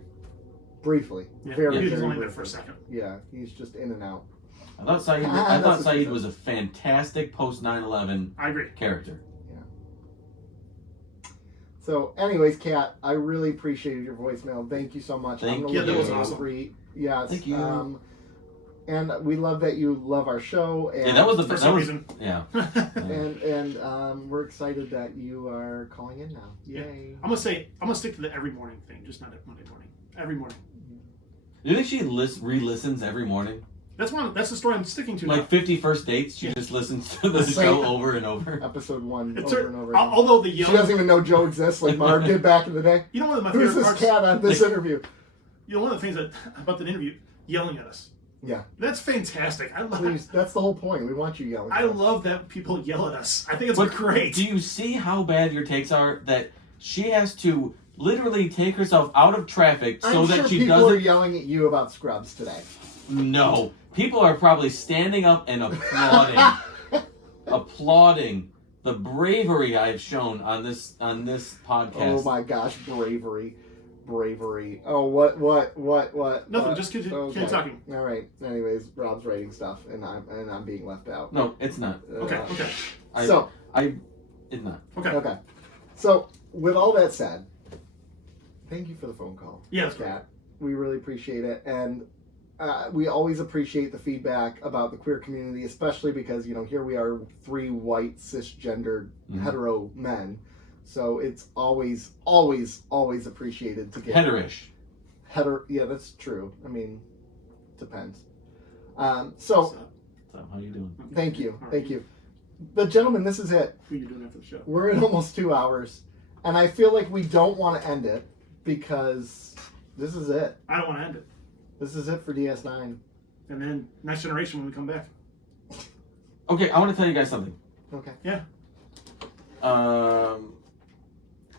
Briefly. Yeah, Very, he was very only there briefly. for a second. Yeah, he's just in and out. I thought Saeed. Ah, I that's thought what Saeed she was a fantastic post 9/11 I agree. character. So, anyways, Kat, I really appreciated your voicemail. Thank you so much. Thank gonna you. look That was at it awesome. free. Yes. Thank you. And we love that you love our show. And, Yeah, that was the For that some was, reason. Yeah. And we're excited that you are calling in now. Yay! I'm gonna stick to the every morning thing, just not Monday morning. Every morning. Do you think she re-listens every morning? That's the story I'm sticking to now. Like 50 First Dates, she just listens to the Same. show over and over. Episode 1 It's over and over. Again. although the She yelling, doesn't even know Joe exists like Barb did back in the day. you know one of my Who's favorite this parts. cat on this interview? You know one of the things about the interview, yelling at us. Yeah, That's fantastic. please. That's the whole point. We want you yelling. I at us. love that people yell at us. I think it's But great. do you see how bad your takes are? That she has to literally take herself out of traffic so I'm that sure she people are doesn't. yelling at you about Scrubs today. No. People are probably standing up and applauding the bravery I've shown on this podcast. Oh my gosh, bravery. Oh, what? Nothing, just continue talking. All right. Anyways, Rob's writing stuff, and I'm being left out. No, it's not. Okay. It's not. Okay. So, with all that said, thank you for the phone call. Yeah, that's great. Kat. We really appreciate it, and we always appreciate the feedback about the queer community, especially because, here we are, 3 white, cisgendered, hetero men. So it's always, always, always appreciated to get... Heterish. Yeah, that's true. I mean, depends. So, how you doing? Thank you. Thank you. But gentlemen, this is it. Who are you doing after the show? We're in almost 2 hours. And I feel like we don't want to end it because this is it. I don't want to end it. This is it for DS9. And then Next Generation when we come back. Okay, I want to tell you guys something. Okay. Yeah. I'm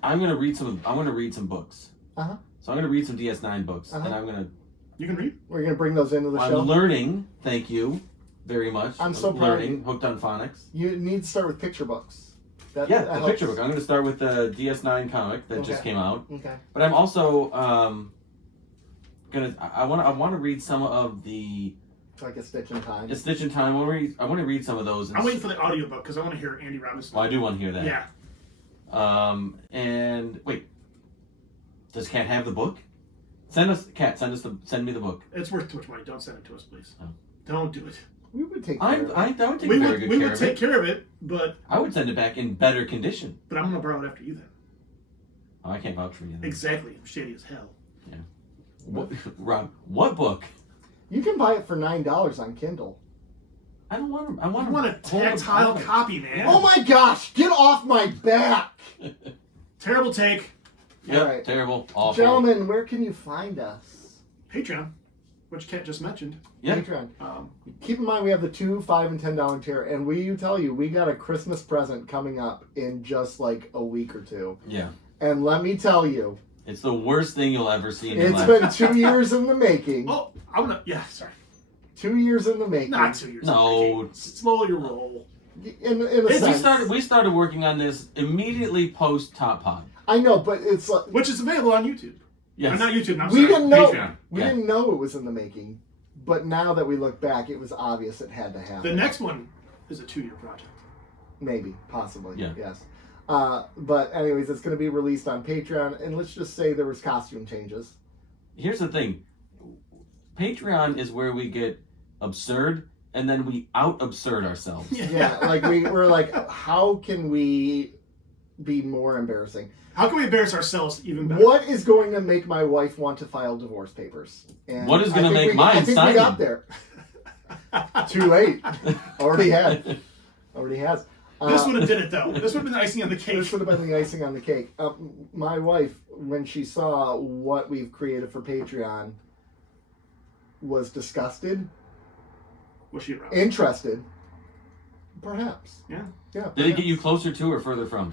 gonna read some books. Uh-huh. So I'm gonna read some DS9 books, Uh-huh. and I'm gonna. You can read. We're going to bring those into the I'm show. learning. Thank you very much. I'm so proud of learning. you. Hooked on phonics. You need to start with picture books. That The helps. picture book. I'm gonna start with the DS9 comic that just Okay. came out. Okay. But I'm also I want to read some of the Like a Stitch in Time. Stitch in Time. I want to read some of those. I'm waiting for the audiobook because I want to hear Andy Robinson. Well, I do want to hear that. Yeah. And wait, does Kat have the book? Send me the book. It's worth too much money. Don't send it to us, please. Oh. Don't do it. We would take I care of it. would take We very would, good we care would of take it. care of it, but I would send it back in better condition. I'm going to borrow it after you then. Oh, I can't vouch for you. Then. Exactly. I'm shady as hell. Yeah. Rob, what book? You can buy it for $9 on Kindle. I don't want to. I I want want a tactile copy, man. Oh my gosh! Get off my back! Terrible take. Yep, All right. terrible, awful. Gentlemen, where can you find us? Patreon, which Kat just mentioned. Yeah. Patreon. Keep in mind we have the $2, $5, and $10 tier, and we got a Christmas present coming up in just like a week or 2. Yeah. And let me tell you, It's the worst thing you'll ever see in your it's life. been 2 years in the making. Oh, I'm going to... Yeah, sorry. 2 years in the making. Not 2 years. No. Slow your roll. In a sense. We started working on this immediately post Top Pod. I know, but it's like... Which is available on YouTube. Yes. Not YouTube, I'm We sorry. didn't know. Patreon. We Yeah. didn't know it was in the making, but now that we look back, it was obvious it had to happen. The next one is a 2-year project. Maybe, possibly, Yeah. yes. But anyways, it's going to be released on Patreon, and let's just say there was costume changes. Here's the thing. Patreon is where we get absurd, and then we out-absurd ourselves. Yeah, like we're like, how can we be more embarrassing? How can we embarrass ourselves even better? What is going to make my wife want to file divorce papers? And What is going I to think make mine I think sign we got them? there. Too late. Already had. Already has. This would have did it, though. This would have been the icing on the cake. This would have been the icing on the cake. My wife, when she saw what we've created for Patreon, was disgusted. Was she around? Interested. Perhaps. Yeah. Yeah. Did it get you closer to or further from?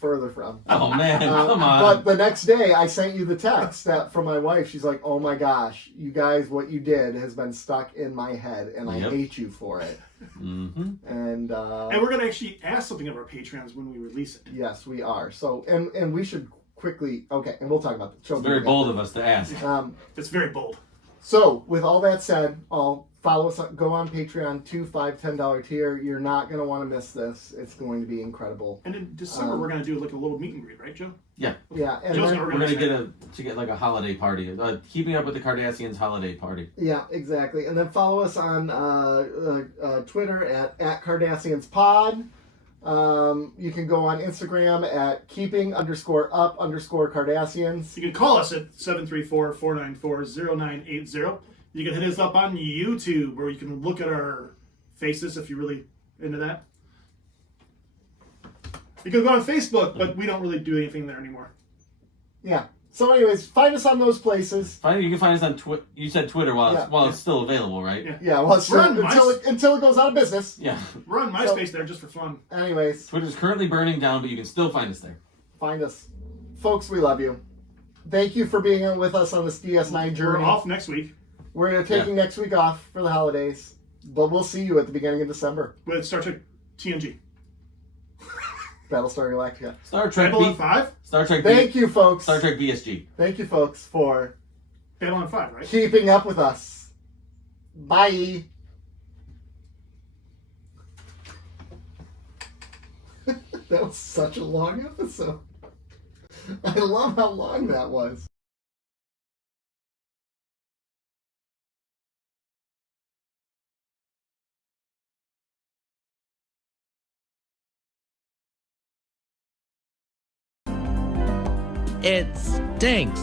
Further from. Oh, man, come on. But the next day, I sent you the text that from my wife. She's like, "Oh my gosh, you guys, what you did has been stuck in my head, and I Yep. hate you for it." Mm-hmm. And And we're going to actually ask something of our Patreons when we release it. yes, we are. So, and we should quickly. Okay, and we'll talk about the show. It's very bold of us to ask. It's very bold. So, with all that said, I'll follow us. Go on Patreon, $2, $5, $10 tier. You're not going to want to miss this. It's going to be incredible. And in December, we're going to do like a little meet and greet, right, Joe? Yeah. Yeah, and Joe's then, gonna We're going to get like a holiday party. Keeping Up With The Cardassians holiday party. yeah, exactly. And then follow us on Twitter at Cardassianspod. You can go on Instagram at keeping_up_Cardassians. You can call us at 734-494-0980. You can hit us up on YouTube where you can look at our faces if you're really into that. You can go on Facebook, but we don't really do anything there anymore. Yeah. So, anyways, find us on those places. You can find us on Twitter. You said Twitter while it's still available, right? Yeah. Yeah, well, it's We're on until it goes out of business. Yeah. We're on MySpace there just for fun. Anyways, Twitter's currently burning down, but you can still find us there. find us. Folks, we love you. Thank you for being with us on this DS9 journey. We're off next week We're taking next week off for the holidays, but we'll see you at the beginning of December. with Star Trek TNG. Battlestar Galactica. Star Trek Babylon 5? Star Trek Thank you, folks. Star Trek BSG. Thank you, folks, for Babylon 5, right? keeping up with us. Bye. That was such a long episode. I love how long that was. It stinks.